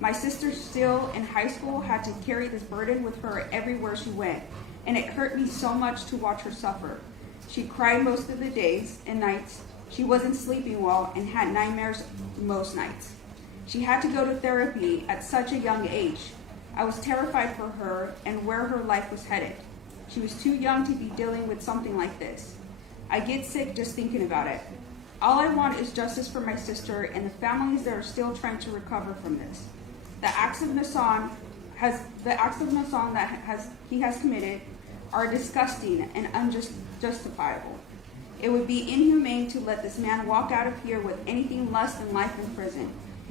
My sister, still in high school, had to carry this burden with her everywhere she went, and it hurt me so much to watch her suffer. She cried most of the days and nights. She wasn't sleeping well and had nightmares most nights. She had to go to therapy at such a young age. I was terrified for her and where her life was headed. She was too young to be dealing with something like this. I get sick just thinking about it. All I want is justice for my sister and the families that are still trying to recover from this. The acts of Naasón that he has committed are disgusting and unjustifiable. It would be inhumane to let this man walk out of here with anything less than life in prison.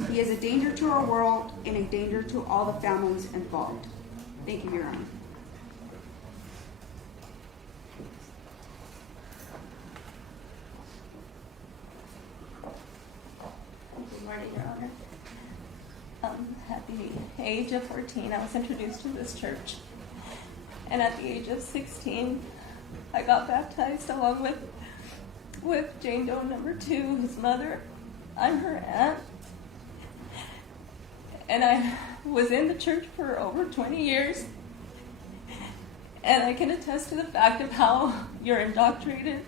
He is a danger to our world and a danger to all the families involved. Thank you, Your Honor. Good morning, Your Honor. At the age of 14, I was introduced to this church. And at the age of 16, I got baptized along with Jane Doe number 2, his mother. I'm her aunt. And I was in the church for over 20 years. And I can attest to the fact of how you're indoctrinated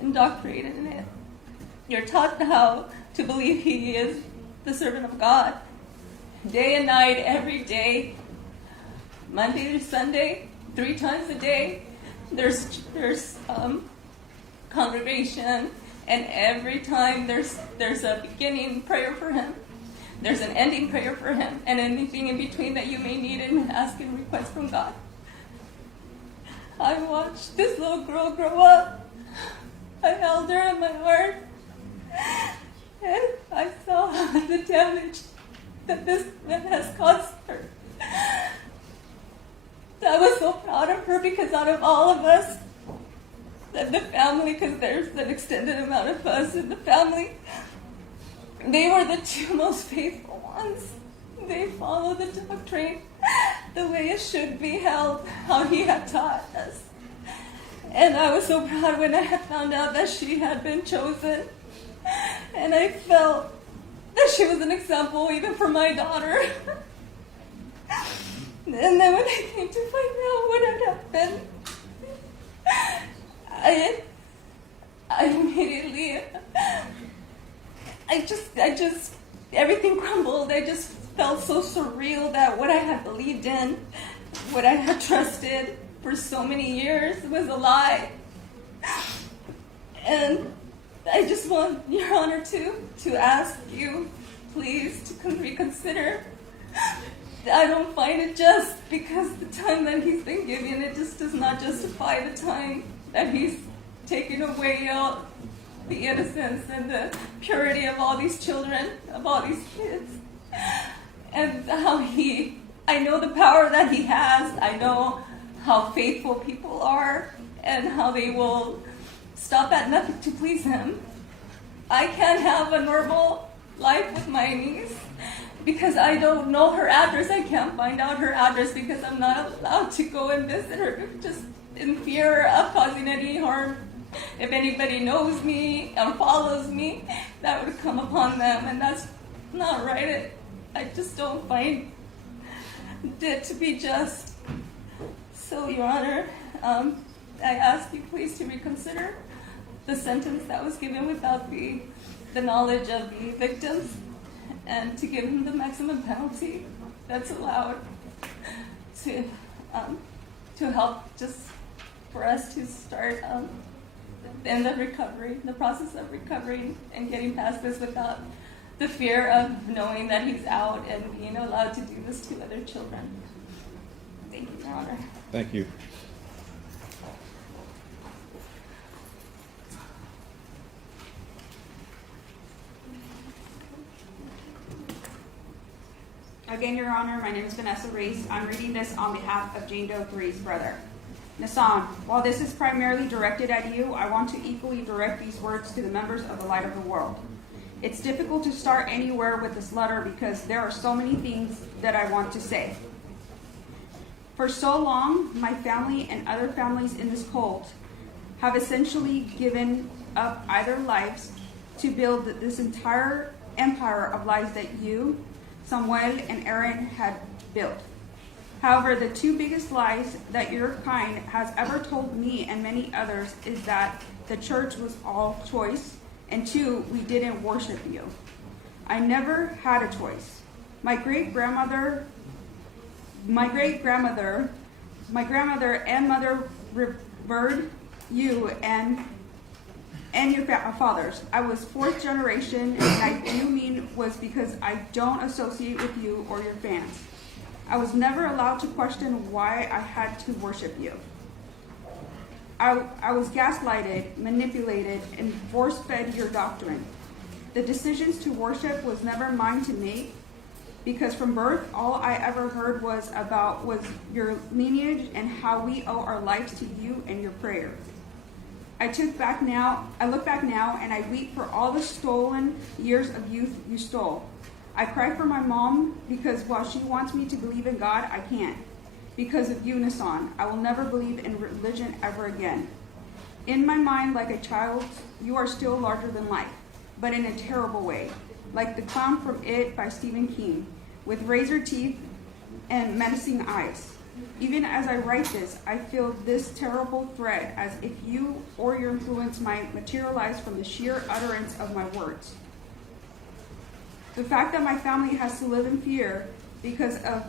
in it. You're taught how to believe he is the servant of God. Day and night, every day, Monday to Sunday, 3 times a day, there's congregation, and every time there's a beginning prayer for him, there's an ending prayer for him, and anything in between that you may need and ask and request from God. I watched this little girl grow up. I held her in my heart, and I saw the damage that this man has caused her. I was so proud of her because out of all of us, the family, because there's an extended amount of us in the family, they were the 2 most faithful ones. They followed the doctrine the way it should be held, how he had taught us. And I was so proud when I had found out that she had been chosen. And I felt that she was an example even for my daughter. And then when I came to find out what had happened, I immediately, everything crumbled. I just felt so surreal that what I had believed in, what I had trusted for so many years was a lie. And I just want Your Honor to ask you, please, to reconsider. I don't find it just because the time that he's been given, it just does not justify the time that he's taken away all the innocence and the purity of all these children, of all these kids. And how I know the power that he has. I know how faithful people are and how they will stop at nothing to please him. I can't have a normal life with my niece because I don't know her address. I can't find out her address because I'm not allowed to go and visit her, just in fear of causing any harm. If anybody knows me or follows me, that would come upon them, and that's not right. I just don't find it to be just. So, Your Honor, I ask you please to reconsider the sentence that was given without the knowledge of the victims, and to give him the maximum penalty that's allowed to help just for us to start in the process of recovering and getting past this without the fear of knowing that he's out and being allowed to do this to other children. Thank you, Your Honor. Thank you. Again, Your Honor, my name is Vanessa Reese. I'm reading this on behalf of Jane Doe 3's brother. Naasón, while this is primarily directed at you, I want to equally direct these words to the members of the Light of the World. It's difficult to start anywhere with this letter because there are so many things that I want to say. For so long, my family and other families in this cult have essentially given up either lives to build this entire empire of lies that you, Samuel and Aaron had built. However, the two biggest lies that your kind has ever told me and many others is that the church was all choice, and two, we didn't worship you. I never had a choice. My grandmother and mother revered you and your fathers. I was fourth generation, and I do mean was because I don't associate with you or your fans. I was never allowed to question why I had to worship you. I was gaslighted, manipulated, and force-fed your doctrine. The decisions to worship was never mine to make, because from birth, all I ever heard was your lineage and how we owe our lives to you and your prayer. I look back now and I weep for all the stolen years of youth you stole. I cry for my mom because while she wants me to believe in God, I can't. Because of you, Naasón, I will never believe in religion ever again. In my mind, like a child, you are still larger than life, but in a terrible way, like the clown from It by Stephen King, with razor teeth and menacing eyes. Even as I write this, I feel this terrible threat as if you or your influence might materialize from the sheer utterance of my words. The fact that my family has to live in fear because of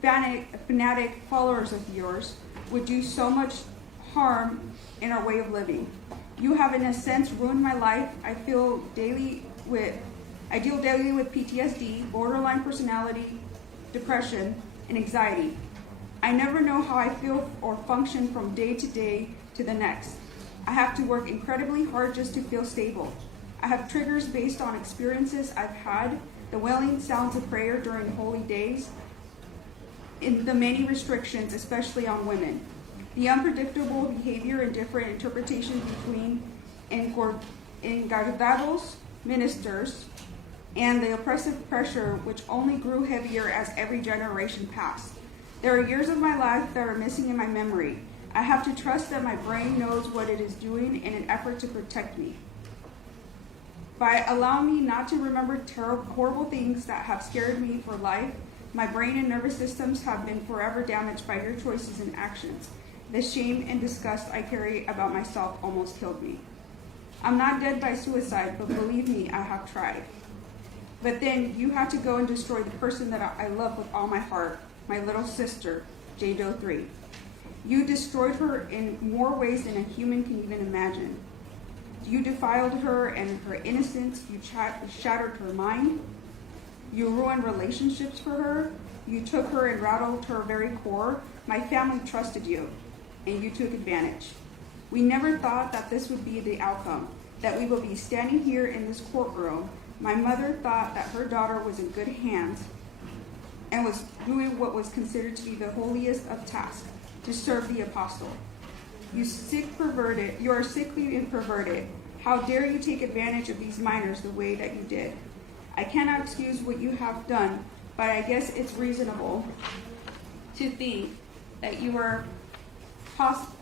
fanatic followers of yours would do so much harm in our way of living. You have, in a sense, ruined my life. I deal daily with PTSD, borderline personality, depression, and anxiety. I never know how I feel or function from day to day to the next. I have to work incredibly hard just to feel stable. I have triggers based on experiences I've had, the wailing sounds of prayer during holy days, in the many restrictions, especially on women, the unpredictable behavior and different interpretations between encargados, ministers, and the oppressive pressure which only grew heavier as every generation passed. There are years of my life that are missing in my memory. I have to trust that my brain knows what it is doing in an effort to protect me. By allowing me not to remember horrible things that have scared me for life, my brain and nervous systems have been forever damaged by your choices and actions. The shame and disgust I carry about myself almost killed me. I'm not dead by suicide, but believe me, I have tried. But then you had to go and destroy the person that I love with all my heart, my little sister, Jane Doe 3. You destroyed her in more ways than a human can even imagine. You defiled her and her innocence. You shattered her mind. You ruined relationships for her. You took her and rattled her very core. My family trusted you, and you took advantage. We never thought that this would be the outcome, that we would be standing here in this courtroom. My mother thought that her daughter was in good hands and was doing what was considered to be the holiest of tasks, to serve the apostle. You are sickly and perverted. How dare you take advantage of these minors the way that you did? I cannot excuse what you have done, but I guess it's reasonable to think that you were possibly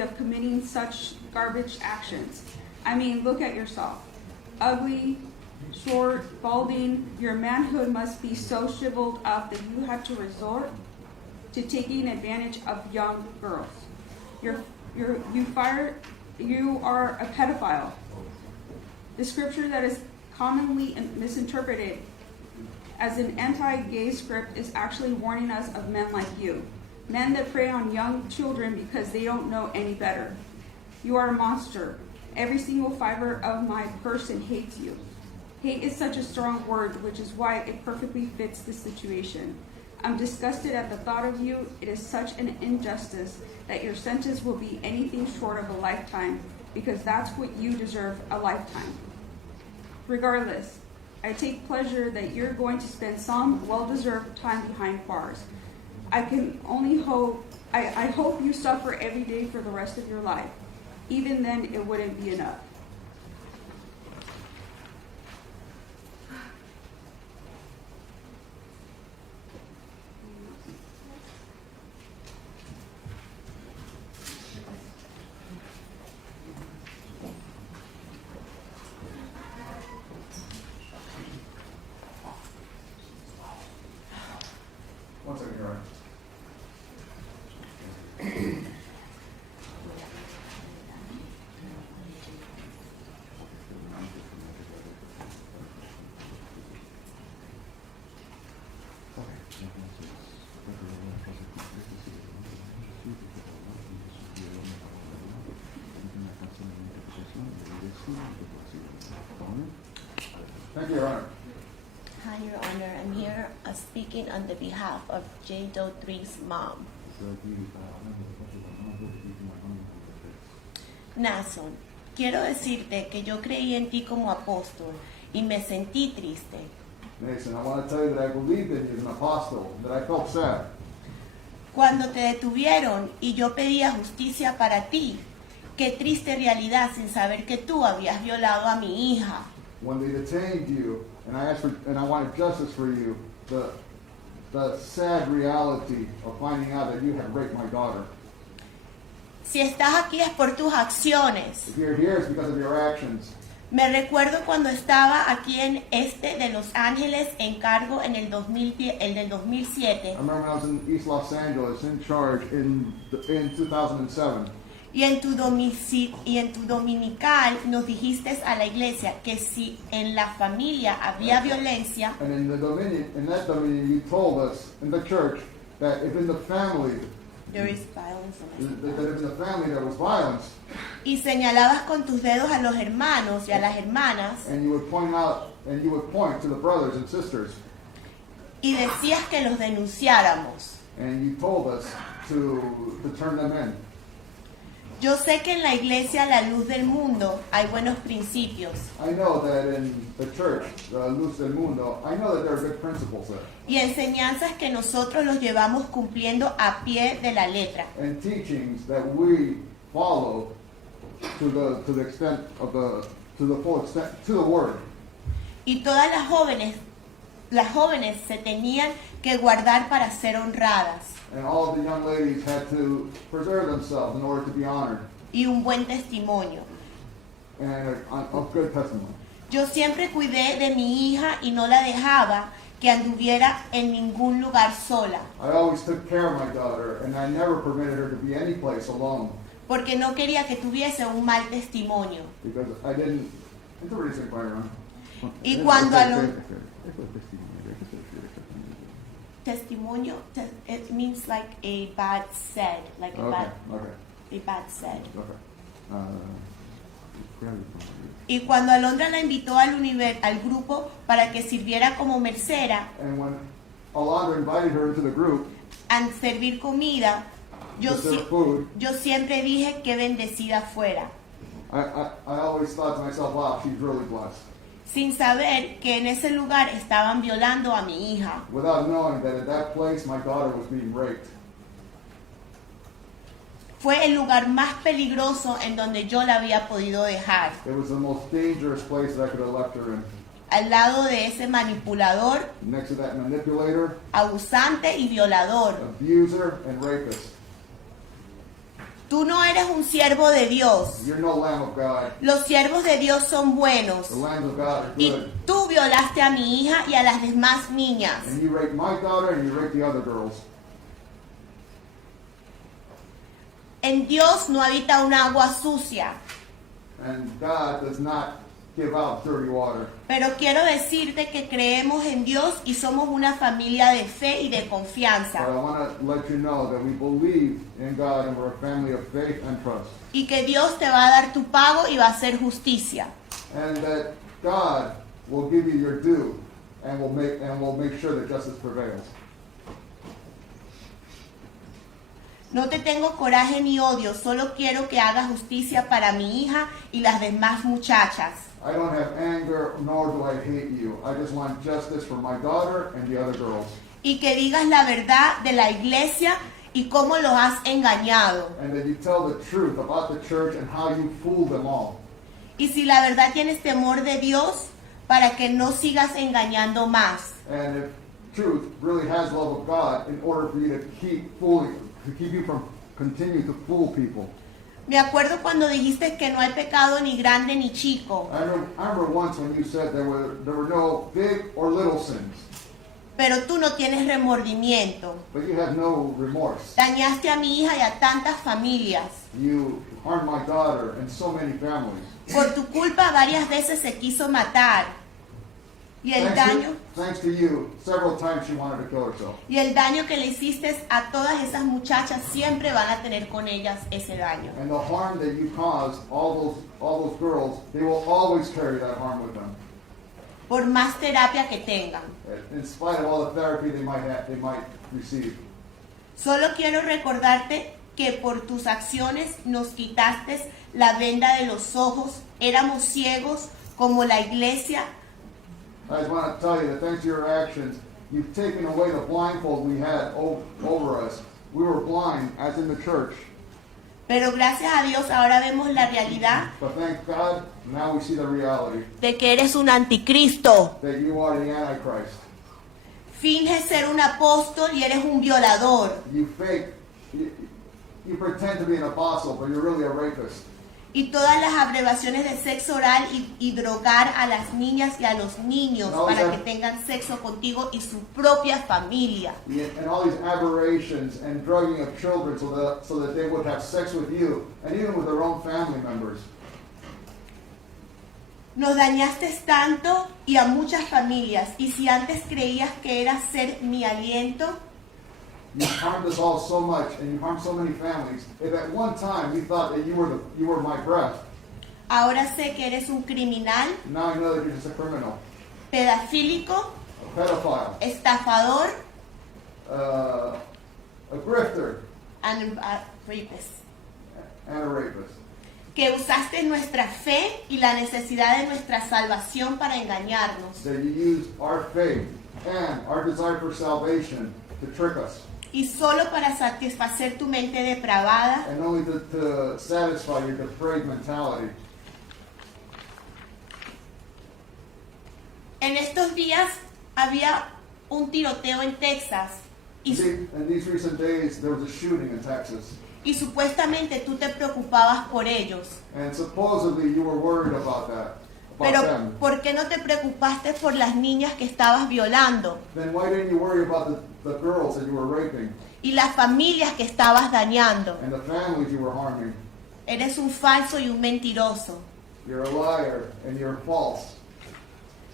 of committing such garbage actions. I mean, look at yourself. Ugly, short, balding, your manhood must be so shriveled up that you had to resort to taking advantage of young girls. You are a pedophile. The scripture that is commonly misinterpreted as an anti-gay script is actually warning us of men like you, men that prey on young children because they don't know any better. You are a monster. Every single fiber of my person hates you. Hate is such a strong word, which is why it perfectly fits this situation. I'm disgusted at the thought of you. It is such an injustice that your sentence will be anything short of a lifetime, because that's what you deserve, a lifetime. Regardless, I take pleasure that you're going to spend some well-deserved time behind bars. I hope you suffer every day for the rest of your life. Even then, it wouldn't be enough. Thank you, Your Honor. Hi, Your Honor. I'm here speaking on the behalf of J. Doe 3's mom. Naasón, quiero decirte que yo creí en ti como apóstol y me sentí triste. Nason, I want to tell you that I believed in you as an apostle, that I felt sad. Cuando te detuvieron y yo pedía justicia para ti, qué triste realidad sin saber que tú habías violado a mi hija. When they detained you, and I wanted justice for you, the sad reality of finding out that you had raped my daughter. Si estás aquí es por tus acciones. If you're here, it's because of your actions. Me recuerdo cuando estaba aquí en de Los Ángeles en cargo en el 2007 I remember when I was in East Los Angeles in charge in 2007. y en tu dominical nos dijiste a la iglesia que si en la familia había violencia, And in that dominion, you told us in the church that if in the family, there is violence in it. that if in the family there was violence, Y señalabas con tus dedos a los hermanos y a las hermanas and you would point to the brothers and sisters, y decías que los denunciáramos. and you told us to turn them in. Yo sé que en la iglesia La Luz del Mundo hay buenos principios I know that in the church, Luz del Mundo, I know that there are good principles there, y enseñanzas que nosotros los llevamos cumpliendo a pie de la letra. and teachings that we follow to the extent of to the full extent, to the word. Y todas las jóvenes se tenían que guardar para ser honradas And all of the young ladies had to preserve themselves in order to be honored, y un buen testimonio. and a good testimony. Yo siempre cuidé de mi hija y no la dejaba que anduviera en ningún lugar sola, I always took care of my daughter, and I never permitted her to be any place alone, porque no quería que tuviese un mal testimonio. because I didn't. It's a recent firearm. Y cuando testimonio, it means like a bad said, like Okay. a bad said. Okay. Y cuando Alondra la invitó al grupo para que sirviera como mercera And when Alondra invited her into the group a servir comida, to serve food, yo siempre dije que bendecida fuera, I always thought to myself, wow, she's really blessed, sin saber que en ese lugar estaban violando a mi hija. without knowing that at that place my daughter was being raped. Fue el lugar más peligroso en donde yo la había podido dejar, It was the most dangerous place that I could have left her in. al lado de ese manipulador, Next to that manipulator, abusante y violador. abuser, and rapist. Tú no eres un siervo de Dios. You're no Lamb of God. Los siervos de Dios son buenos. The lambs of God are Y good. tú violaste a mi hija y a las demás niñas. And you raped my daughter and you raped the other girls. En Dios no habita un agua sucia. And God does not give out dirty water. Pero quiero decirte que creemos en Dios y somos una familia de fe y de But confianza. I want to let you know that we believe in God and we're a family of faith and trust. Y que Dios te va a dar tu pago y va a hacer justicia. And that God will give you your due and will make sure that justice prevails. No te tengo coraje ni odio, solo quiero que hagas justicia para mi hija y las demás muchachas. I don't have anger, nor do I hate you. I just want justice for my daughter and the other girls. Y que digas la verdad de la iglesia y cómo los has engañado. And that you tell the truth about the church and how you fooled them all. Y si la verdad tienes temor de Dios, para que no sigas engañando más. And if truth really has love of God, in order for you to keep you from continuing to fool people. Me acuerdo cuando dijiste que no hay pecado ni grande ni chico, I remember once when you said there were no big or little sins, pero tú no tienes remordimiento. but you have no remorse. Dañaste a mi hija y a tantas familias. You harmed my daughter and so many families. Por tu culpa varias veces se quiso matar. Y el daño, Thanks to you, several times she wanted to kill herself. y el daño que le hiciste a todas esas muchachas siempre van a tener con ellas ese daño. And the harm that you caused all those girls, they will always carry that harm with them. Por más terapia que tengan. In spite of all the therapy they might receive. Solo quiero recordarte que por tus acciones nos quitaste la venda de los ojos, éramos ciegos como la iglesia. I just want to tell you that thanks to your actions, you've taken away the blindfold we had over us. We were blind, as in the church. Pero gracias a Dios ahora vemos la realidad But thank God, now we see the reality de que eres un anticristo. that you are the Antichrist. Finges ser un apóstol y eres un violador. You you pretend to be an apostle, but you're really a rapist. Y todas las abreviaciones de sexo oral y drogar a las niñas y a los niños No, para sir. que tengan sexo contigo y su propia familia. And all these aberrations and drugging of children so that they would have sex with you and even with their own family members. Nos dañaste tanto y a muchas familias. Y si antes creías que era ser mi aliento, You harmed us all so much, and you harmed so many families. If at one time you thought that you were my breath, ahora sé que eres un criminal, now I know that you're just a criminal, pedofílico, a pedophile, estafador a grifter, and a rapist. and a rapist. Que usaste nuestra fe y la necesidad de nuestra salvación para engañarnos. That you used our faith and our desire for salvation to trick us, Y solo para satisfacer tu mente depravada, and only to satisfy your depraved mentality. en estos días había un tiroteo en Texas y, In these recent days, there was a shooting in Texas, y supuestamente tú te preocupabas por ellos. and supposedly you were worried about that, about Pero them. ¿por qué no te preocupaste por las niñas que estabas violando Then why didn't you worry about the girls that you were raping y las familias que estabas dañando? and the families you were harming? Eres un falso y un mentiroso. You're a liar and you're false.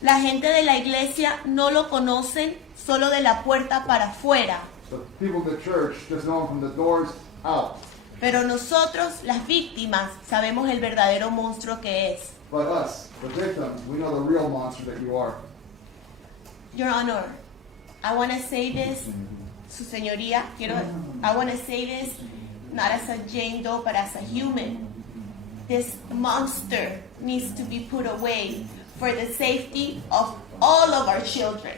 La gente de la iglesia no lo conocen solo de la puerta para afuera, The people in the church just know him from the doors out. pero nosotros, las víctimas, sabemos el verdadero monstruo que es. But us, the victims, we know the real monster that you are. Your Honor, I want to say this, Su Señoría, I want to say this not as a Jane Doe, but as a human. This monster needs to be put away for the safety of all of our children,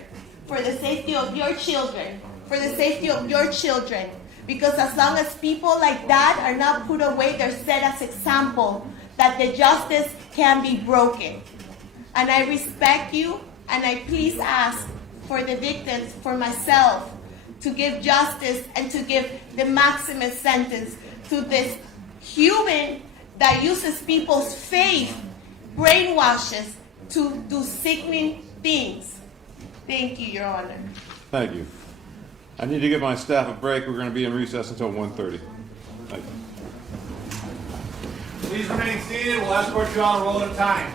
for the safety of your children, for the safety of your children. Because as long as people like that are not put away, they're set as example that the justice can be broken. And I respect you, and I please ask for the victims, for myself, to give justice and to give the maximum sentence to this human that uses people's faith, brainwashes to do sickening things. Thank you, Your Honor. Thank you. I need to give my staff a break. We're going to be in recess until 1:30. Thank you. Please remain seated. We'll escort you on a roll at a time.